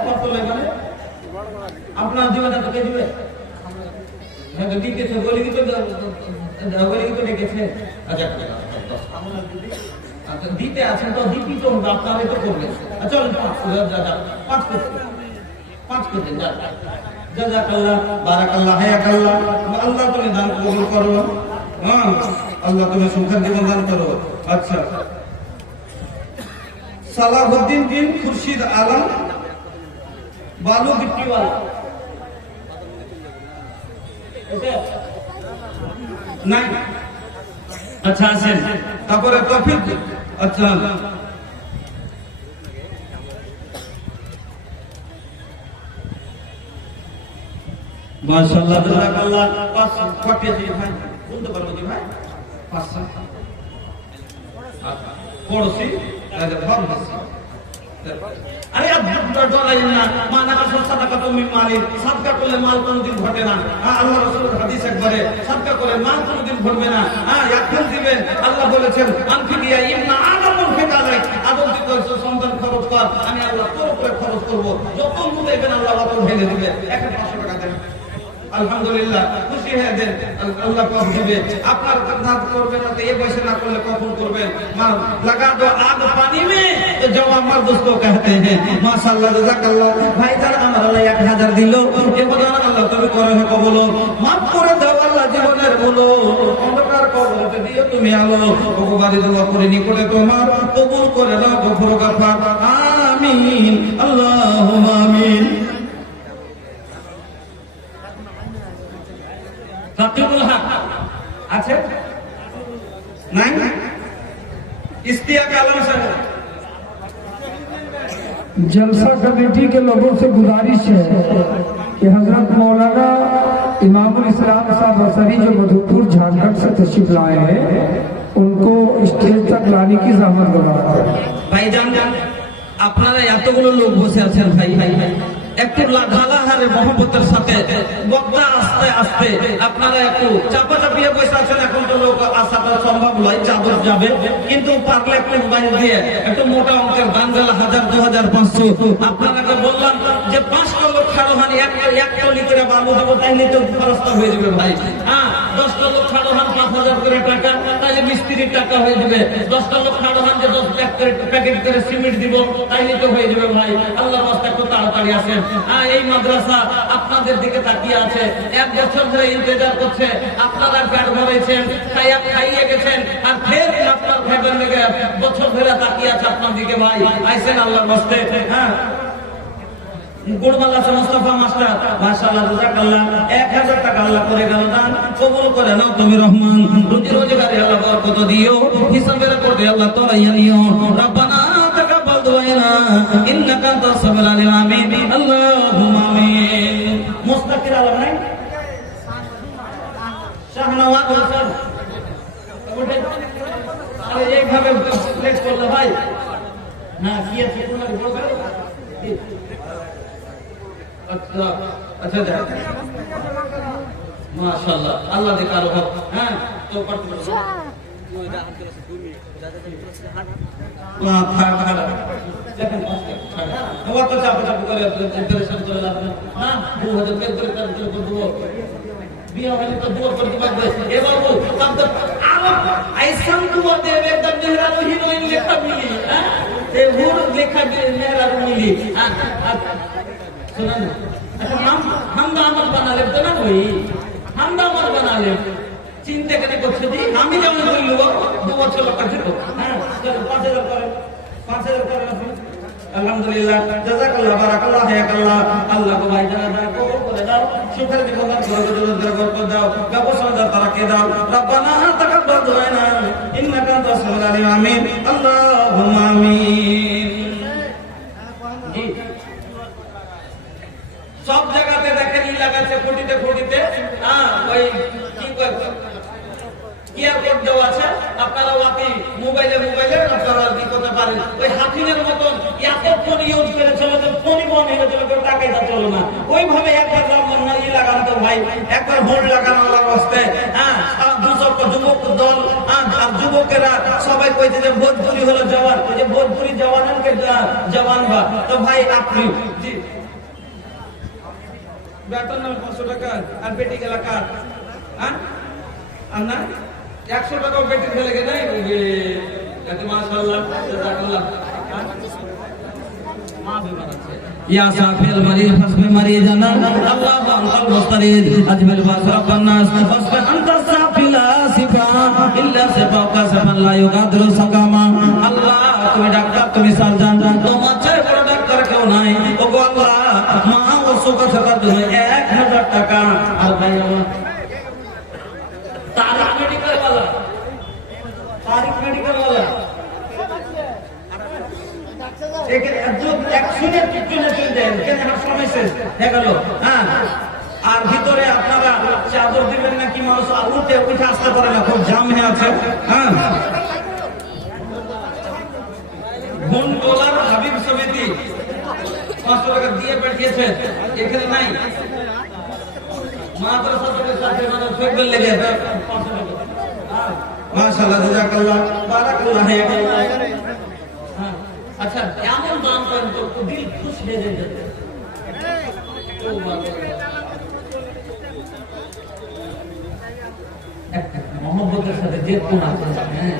কত লাগবে? আপনার জীবনে তো কে দিবে? দিতেছে বলি তো ডেকেছে। আচ্ছা দিতে আছেন তো দিবি তো, আপনারাই তো করবেন। চলেন 5 করতেন। জাযাকাল্লাহ বারাকাল্লাহ হায়াকাল্লাহ। আল্লাহ তুমি দান কবুল করো। হ্যাঁ আল্লাহ তুমি সুখের জীবন দান করো। আচ্ছা সালাহুদ্দিন বিন খুরশিদ আলম বালু বিক্রিওয়ালা, নাই? আচ্ছা আছেন। তারপরে তফিক, আচ্ছা মাশাআল্লাহ জাযাকাল্লাহ। 5 কটে জি ভাই বলতে পারবো জি ভাই? 500 পড়ছি ভাব দিছি। আরে আপনারা ডরাইন না, মানা আসল সাদাকা তুমি মালিক, সাদকা করলে মাল কোনদিন ঘটে না। আল্লাহ রাসূলের হাদিস একবারে, সাদকা করে মাল কোনদিন ঘটবে না। এখন দিবেন, আল্লাহ বলেছেন আনফিকিয়া ইন্না আদামুল ফিকালাই, আদম কি করেছে? সন্তান খরচ কর, আমি আল্লাহ তোর উপরে খরচ করব। যত দেবেন আল্লাহ অত ভেঙে দিবে। 500 টাকা দেন, আলহামদুলিল্লাহ খুশি হয়ে দেন, আল্লাহ কম দিবে। আপনার কাজ করবেন না তো এ বয়সে না করলে কখন করবেন? লাগা দো আগ পানি মে তো জওয়াব মর্দ को कहते हैं। माशाअल्लाह জাযাকাল্লাহ। ভাইজান আমার আল্লাহ 1000 দিল, এ বলেন আল্লাহ তুমি করো কবুল, মাফ করে দাও আল্লাহ জীবনের বলো, অন্ধকার কবরতে দিও তুমি আলো। ভগবান দোয়া করে নিকটে তোমার কবুল করে দাও গফুর গাফফার। আমিন আল্লাহুম্মা আমিন। সাকিবুল হক আছে? নাই? इस्तियाक आलम साहब। जलसा कमेटी के लोगों से गुजारिश है कि हजरत मौलाना इमामुल इस्लाम साहब असरी जो मधुपुर झारखंड से तशरीफ लाए हैं, उनको स्टेज तक लाने की जहमत बनाते हैं। ভাইজান আপনারা এতগুলো লোক বসে আছেন, ভাই একটু ঢালাহারে মহব্বতের সাথে বক্তা আস্তে আস্তে আপনারা একটু চাপা চাপিয়ে বসে আছেন। এখন তো লোক আসাটা সম্ভব নয়, চাদর যাবে, কিন্তু পারলে একটু মোবাইল দিয়ে একটু মোটা অঙ্কের দান দিলে 1000, 2000, 500। আপনাকে বললাম যে 5টা লোক ছাড়োহানি এক টলি করে বালু দেবো, তাইলে তো খরচটা হয়ে যাবে ভাই। 10টা লোক ছাড়োহান 5000 করে টাকা, তাইলে মিস্ত্রির টাকা হয়ে যাবে। 10টা লোক ছাড়োহান যে 10 প্যাকেট করে সিমেন্ট দিব, তাইলে তো হয়ে যাবে ভাই। আল্লাহ রাস্তা একটু তাড়াতাড়ি আসেন। এই মাদ্রাসা আপনাদের দিকে তাকিয়ে আছে, 1 বছর ধরে ইন্তজার করছে। আপনারা পেট ভরেছেন, খাইয়ে গেছেন, আর ফের আপনার ভেবেন লেগে বছর ধরে তাকিয়ে আছে আপনার দিকে ভাই। আইসেন আল্লাহর রাস্তায়। গুড়মাল আছে মোস্তফা মাস্টার, মাশাআল্লাহ জাযাকাল্লাহ, 1000 টাকা আল্লাহ করে গেল দান, কবুল করে নাও তুমি রহমান। রুজি রোজগারে আল্লাহ বরকত দিও, হিসাবের করতে আল্লাহ তোরাইয়া নিও। রব্বানা তাকাব্বাল দুআনা ইন্নাকা আনতাস সামিউল আলিম। আমিন আল্লাহুম্মা আমিন। মুস্তাকির আলম নাই, শাহনওয়াজ হোসেন, আরে এইভাবে প্লেট করলে ভাই না কি আছে কোন বলবে? আচ্ছা আচ্ছা দেখ মাশাআল্লাহ আল্লাহ দে কারো হক। হ্যাঁ তো করতে পারো না থাক থাক দেখেন ও তো চাপ চাপ করে প্রিপারেশন করে লাভ না। না 2000 টাকা করে কাজ করে দেবো, বিয়ে হলে তো দুয়া করতে পারবে। এ বাবু তব তো আলো আইসান দুয়া দেবে একদম মেহরানো হিরোইন লেখা মিলি। হ্যাঁ এই হুর লেখা মেহরানো মিলি। হ্যাঁ শুনুন হামদা আমল বানালে তো না ভাই, হামদা আমল বানালে চিন্তা কেন করছে জি? আমি যেমন বললি 2 বছর লোক আছে তো। হ্যাঁ চলো 5000 করে, 5000 করে আলহামদুলিল্লাহ জাযাকাল্লাহ বারাকাল্লাহ হায়াকাল্লাহ। আল্লাহ গো ভাই জানা কবুল করে দাও, সুখের বিপদের বরকত দাও, ব্যবসা তারাকে দাও। রব্বানা তাকাব্বাল দুআনা ইন্নাকা আনতাস সামিউল আলিম। আমিন আল্লাহুম্মা আমিন। জি সব জায়গাতে দেখেন ই লাগাচ্ছে খুঁটিতে খুঁটিতে। হ্যাঁ ওই কি কিয়ার কোড দেওয়া আছে, আপনারা ওয়াতি মোবাইলে আপনারা কি করতে পারেন। ওই হাতিনের মতন এত ফোন ইউজ করে চলে তো ফোনই বন্ধ হয়ে চলে, কেউ টাকাই তা চলো না। ওইভাবে একবার না ই লাগানো তো ভাই, একবার ভোট লাগানো আল্লাহর রাস্তায়। হ্যাঁ 200 যুবক দল আর যুবকেরা সবাই কইছে যে ভোজপুরি হলো জওয়ান, যে ভোজপুরি জওয়ানকে জওয়ান বা তো ভাই আপনি জি বেতন 500 টাকা আর বেটি গেলা কার। হ্যাঁ আর না 100 টাকা বেটি ফেলে গে নাই এত মাশাআল্লাহ জাযাকাল্লাহ। মা বিমার আছে ইয়া সাফিল মারিদ হাসবে মারিদানা আল্লাহু আনতাল মুস্তারিদ আজমিল বাস রাব্বান নাস হাসবে আনতা সাফিলা সিফা ইল্লা সিফাকা সাফান লা ইউগাদিরু সাকামা। আল্লাহ তুমি ডাক্তার, তুমি সার্জন, তোমার চেয়ে বড় ডাক্তার কেউ নাই। ওগো আল্লাহ মা ও সুখ থাকার জন্য 1000 টাকা। আর ভাই আমার তারিক মেডিকেল वाला, তারিক মেডিকেল वाला এখানে একজনের পিছনে চলে যায় কেন হার সময় শেষ হয়ে গেল। হ্যাঁ আর ভিতরে আপনারা চাদর দিবেন না কি মানুষ উঠে উঠে আসতে পারে না, খুব জাম হয়ে আছে। হ্যাঁ গুণগোলার হাবিব সমিতি 500 টাকা দিয়ে পাঠিয়েছে, এখানে নাই মাদ্রাসা থেকে সাথে মানুষ ফেকবেল লেগে মাশাআল্লাহ জাযাকাল্লাহ বারাকাল্লাহ হায়াকাল্লাহ। হ্যাঁ আচ্ছা এমন দান করেন তো দিল খুশ হয়ে যায়। মোহাম্মদের সাথে যে কোন আছে। হ্যাঁ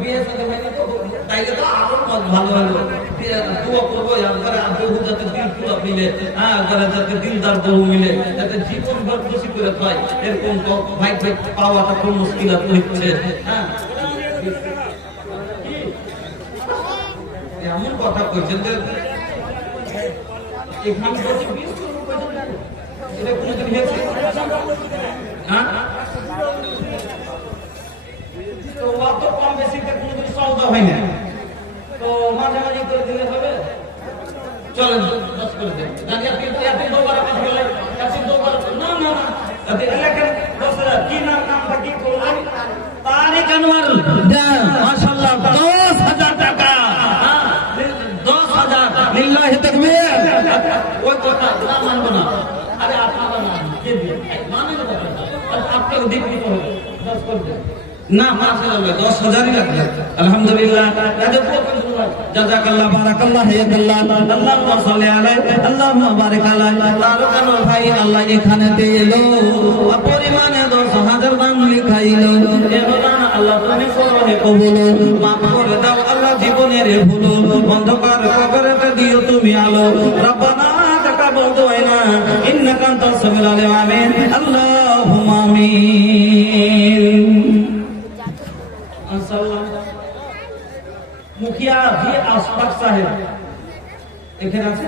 বিয়ে সাথে হয়নি তো তাইলে তো আরো ভালো হলো। দোয়া করবো যাতে দিল পুরো মিলে, হ্যাঁ যাতে দিলদার বউ মিলে, যাতে জীবন ভর খুশি করে পায়। এরকম ভাই ভাই পাওয়াটা খুব মুশকিল হচ্ছে। হ্যাঁ এমন কথা কইছেন যে এখানে এটা কোনদিন হয়েছে? হ্যাঁ তো অত কম বেশিতে কোনদিন সওদা হয় না, তো মাঝে মাঝে করে দিলে হবে। চলেন 10 করে দেন। জানি আপনি এত দোবারা কাজ করলে এত দোবারা না না না এত এলাকার 10,000 কি নামটা কি করলেন? তারিক আনোয়ার মাশাআল্লাহ 10,000 টাকা। হ্যাঁ 10,000 লিল্লাহি তাকবীর। ওই কথা না মানব না। আরে আপনারা না কে দিয়ে মানে না আপনাকে দিতে হবে 10 করে দেন না মাশাআল্লাহ 10,000ই লাগবে। আলহামদুলিল্লাহ জাযাকাল্লাহ বারাকাল্লাহ হায়াকাল্লাহ। আল্লাহুম্মা সাল্লি আলাইহি আল্লাহুম্মা বারিক আলাইহি। তারকানো ভাই আল্লাহ এখানে দিলো পরিমাণে 10,000 দাম লিখাইলো। এর দান আল্লাহ তুমি করবে কবুল, মাফ করে দাও আল্লাহ জীবনের ভুল, অন্ধকার কবরেতে দিও তুমি আলো। রব্বানা তাকাব্বাল দুআনা ইন্নাকা আনতাস সামিউল আলিম। আমিন আল্লাহুম্মা আমিন। মুখিয়া আশফাক সাহেব এখানে আছে?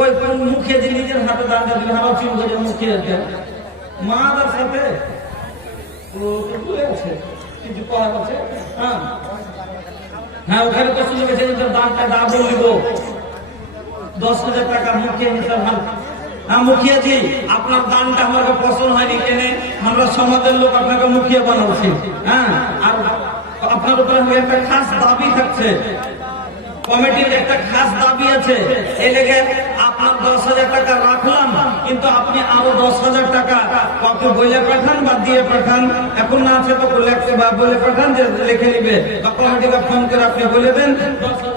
ওই কোন মুখিয়া যে নিজের হাতে দাঁড়িয়ে দিল হারাও চিন করে মুখিয়া মা তার সাথে ও তো ভুলে আছে কিছু করার আছে। হ্যাঁ হ্যাঁ ওখানে তো শুনে গেছে দামটা দা বলব 10,000 টাকা মুখিয়া হিসাব। হ্যাঁ মুখিয়া জি আপনার দানটা আমাকে পছন্দ হয়নি কেনে আমরা সমাজের লোক আপনাকে মুখিয়া বানাচ্ছি। হ্যাঁ আর আপনার উপরে একটা খাস দাবি থাকছে, কমিটির একটা খাস দাবি আছে, এই লেগে আপনার 10,000 টাকা রাখলাম, কিন্তু আপনি আরো 10,000 টাকা কাউকে বলে পাঠান বা দিয়ে পাঠান, এখন না আছে তো লেখতে বা বলে পাঠান যে লিখে নিবে বা কমিটিকে ফোন করে আপনি বলে দেন 10,000।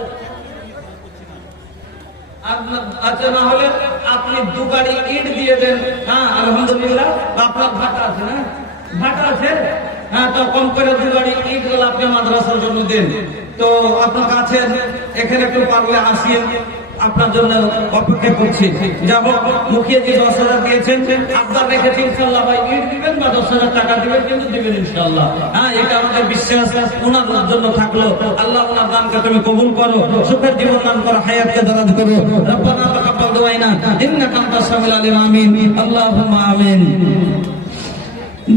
আচ্ছা না হলে আপনি 2 গাড়ি ইট দিয়ে দেন। হ্যাঁ আলহামদুলিল্লাহ আপনার ভাটা আছে না? ভাটা আছে। হ্যাঁ তো কম করে 2 গাড়ি ইট গুলো আপনি মাদ্রাসার জন্য দেন। তো আপনার কাছে এখানে একটু পারলে আসিয়েন, আপনার জন্য অপেক্ষা করছি। যাব মুখিয়া জি 10,000 দিয়েছেন, আপনার রেখেছেন ইনশাআল্লাহ ভাই ইট দিবেন বা 10,000 টাকা দিবেন, কিন্তু দিবেন ইনশাআল্লাহ। হ্যাঁ এটা আমাদের বিশ্বাস ওনার জন্য থাকলো। আল্লাহ ওনার দানকে তুমি কবুল করো, সুখের জীবন দান করো, হায়াতকে দারাজ করো। রব্বানা তাকাব্বাল দুআইনা ইন্নাকা আনতাস সামিউল আলিম। আমিন আল্লাহুম্মা আমিন।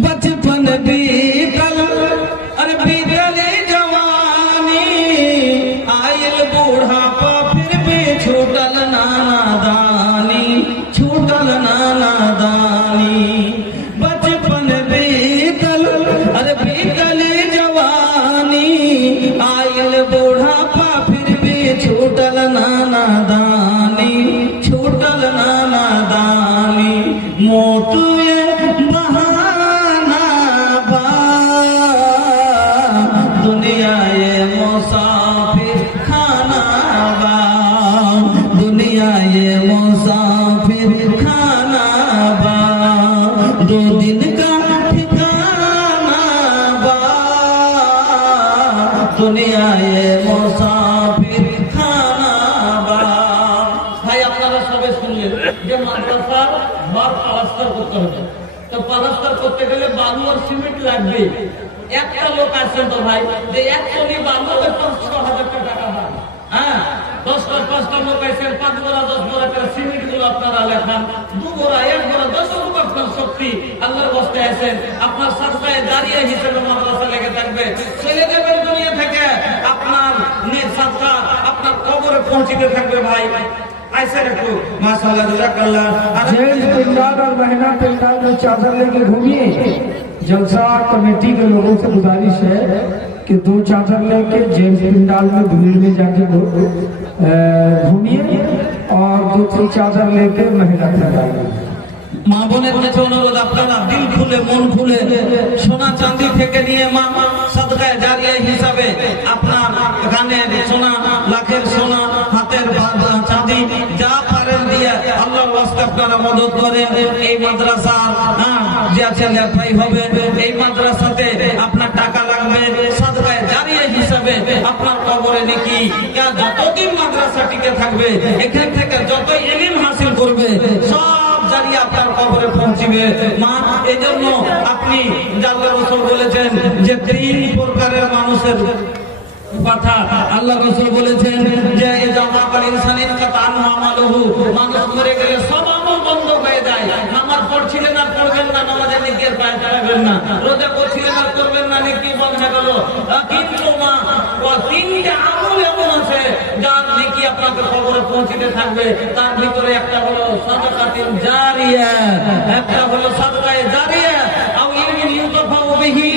बचपन बीतल अरे बीतल जवानी आयल बूढ़ापा फिर भी छूटल नादानी, छूटल नादानी। बचपन बीतल अरे बीतल जवानी आयल बूढ़ापा फिर भी छूटल नादानी, छूटल नादानी। मौत मुसाफिर खाना बा, दुनिया ये मुसाफिर खाना बा, 2 दिन का ठिकाना बा, दुनिया ये मुसाफिर खाना बा। भाई আপনারা সবাই শুনলেন যে মাদ্রাসার ঘর প্লাস্টার করতে হবে, তো প্লাস্টার করতে গেলে বালু আর সিমেন্ট লাগবে। একটা লোক আসছেন তো ভাই যে 1 টনি বালু 6,000 টাকা হয়। হ্যাঁ 10-5টা লোক আসছেন, 5 বোরা 10 বোরা করে সিমেন্ট গুলো আপনারা লেখান, 2 বোরা 1 বোরা 10 রূপ আপনার শক্তি আল্লাহর বস্তে আছেন, আপনার সাদকায়ে জারিয়া হিসেবে মাদ্রাসা লেগে থাকবে। ছেলে দেবের দুনিয়া থেকে আপনার নিজ সাদকা আপনার কবরে পৌঁছিতে থাকবে। ভাই ऐसे रखो माशाल्लाह जज़ाकल्लाह। जेल पिंडाल और महीना पिंडाल में चादर लेके घूमिए। जलसा कमेटी के लोगों से गुजारिश है कि 2 चादर लेके जेल पिंडाल में भीड़ में जाके घूमिए और 2-3 चादर लेके महीना पिंडाल में। মা বোনের কাছে অনুরোধ, আপনারা দিল খুলে মন খুলে সোনা চাঁদি থেকে নিয়ে মা সাদকায়ে জারিয়া হিসাবে আপনার গানের সোনা, লাখের সোনা, হাতের চাঁদি যা পারেন দিয়ে আল্লাহর ওয়াস্তে আপনারা মদত করেন। এই মাদ্রাসা যে আছে লেখাই হবে, এই মাদ্রাসাতে আপনার টাকা লাগবে সাদকায়ে জারিয়া হিসাবে আপনার কবরে নেকি যতদিন মাদ্রাসা টিকে থাকবে, এখান থেকে যত ইলম হাসিল করবে সব জারিয়া আপনার কবরে পৌঁছিবে। মা এই জন্য আপনি আল্লাহ রাসূল বলেছেন যে 3 প্রকারের মানুষের কথা আল্লাহ রাসূল বলেছেন যে জামাকাল ইনসানিন কাতানু আমালুহু, মানুষ মরে গেলে সব আমল বন্ধ হয়ে যায়। নামাজ পড়ছিলেন আর পড়বেন না, নামাজের নেকি আর পায় যাবেন না, রোজা করছিলেন আর করবেন না, নেকি বন্ধ হয়ে গেল। কিন্তু মা 3টা আমল এমন আছে যার নেকি আপনাকে কবরে পৌঁছতে থাকবে। তার ভিতরে একটা হলো সাদাকাতুন জারিয়া, একটা হলো সাদকায়ে জারিয়া, আও ইলমিন ইউতাফাউ বিহি,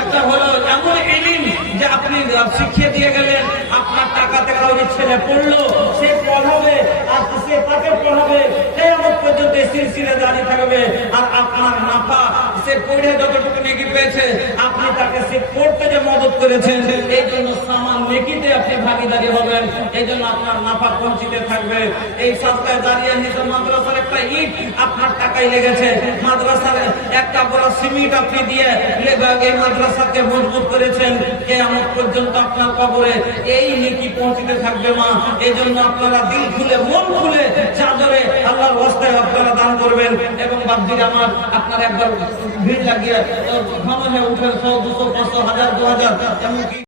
একটা হলো এমন ইলম যে আপনি শিখিয়ে দিয়ে গেলেন, আপনার টাকাতে কাউকে ছেলে পড়লো, সে পড়াবে আর সে তাকে পড়াবে, কিয়ামত পর্যন্ত সিলসিলা জারি থাকবে। আর আপনার নাফা সে পড়ে যতটুকু নেকি পেয়েছে আপনি তাকে সে পড়তে যে মদত করেছেন, এই জন্য সামান নেকিতে আপনি ভাগীদারি হবেন, এই জন্য আপনার নাফা পৌঁছিতে থাকবে। এই সাদকায়ে জারিয়া হিসেবে মাদ্রাসার একটা ইট আপনার টাকায় লেগেছে, মাদ্রাসার একটা বড় সিমেন্ট আপনি দিয়ে এই মাদ্রাসাকে মজবুত করেছেন, কিয়ামত পর্যন্ত আপনার কবরে এই নেকি পৌঁছতে থাকবে। মা এই জন্য আপনারা দিল খুলে মন খুলে চাদরে আল্লাহর ওয়াস্তে আপনারা দান করবেন। এবং বাদ্দির আমার আপনারা একবার ভিড় লাগিয়ে উঠে 100, 200, 500, 1000, 2000 এমনকি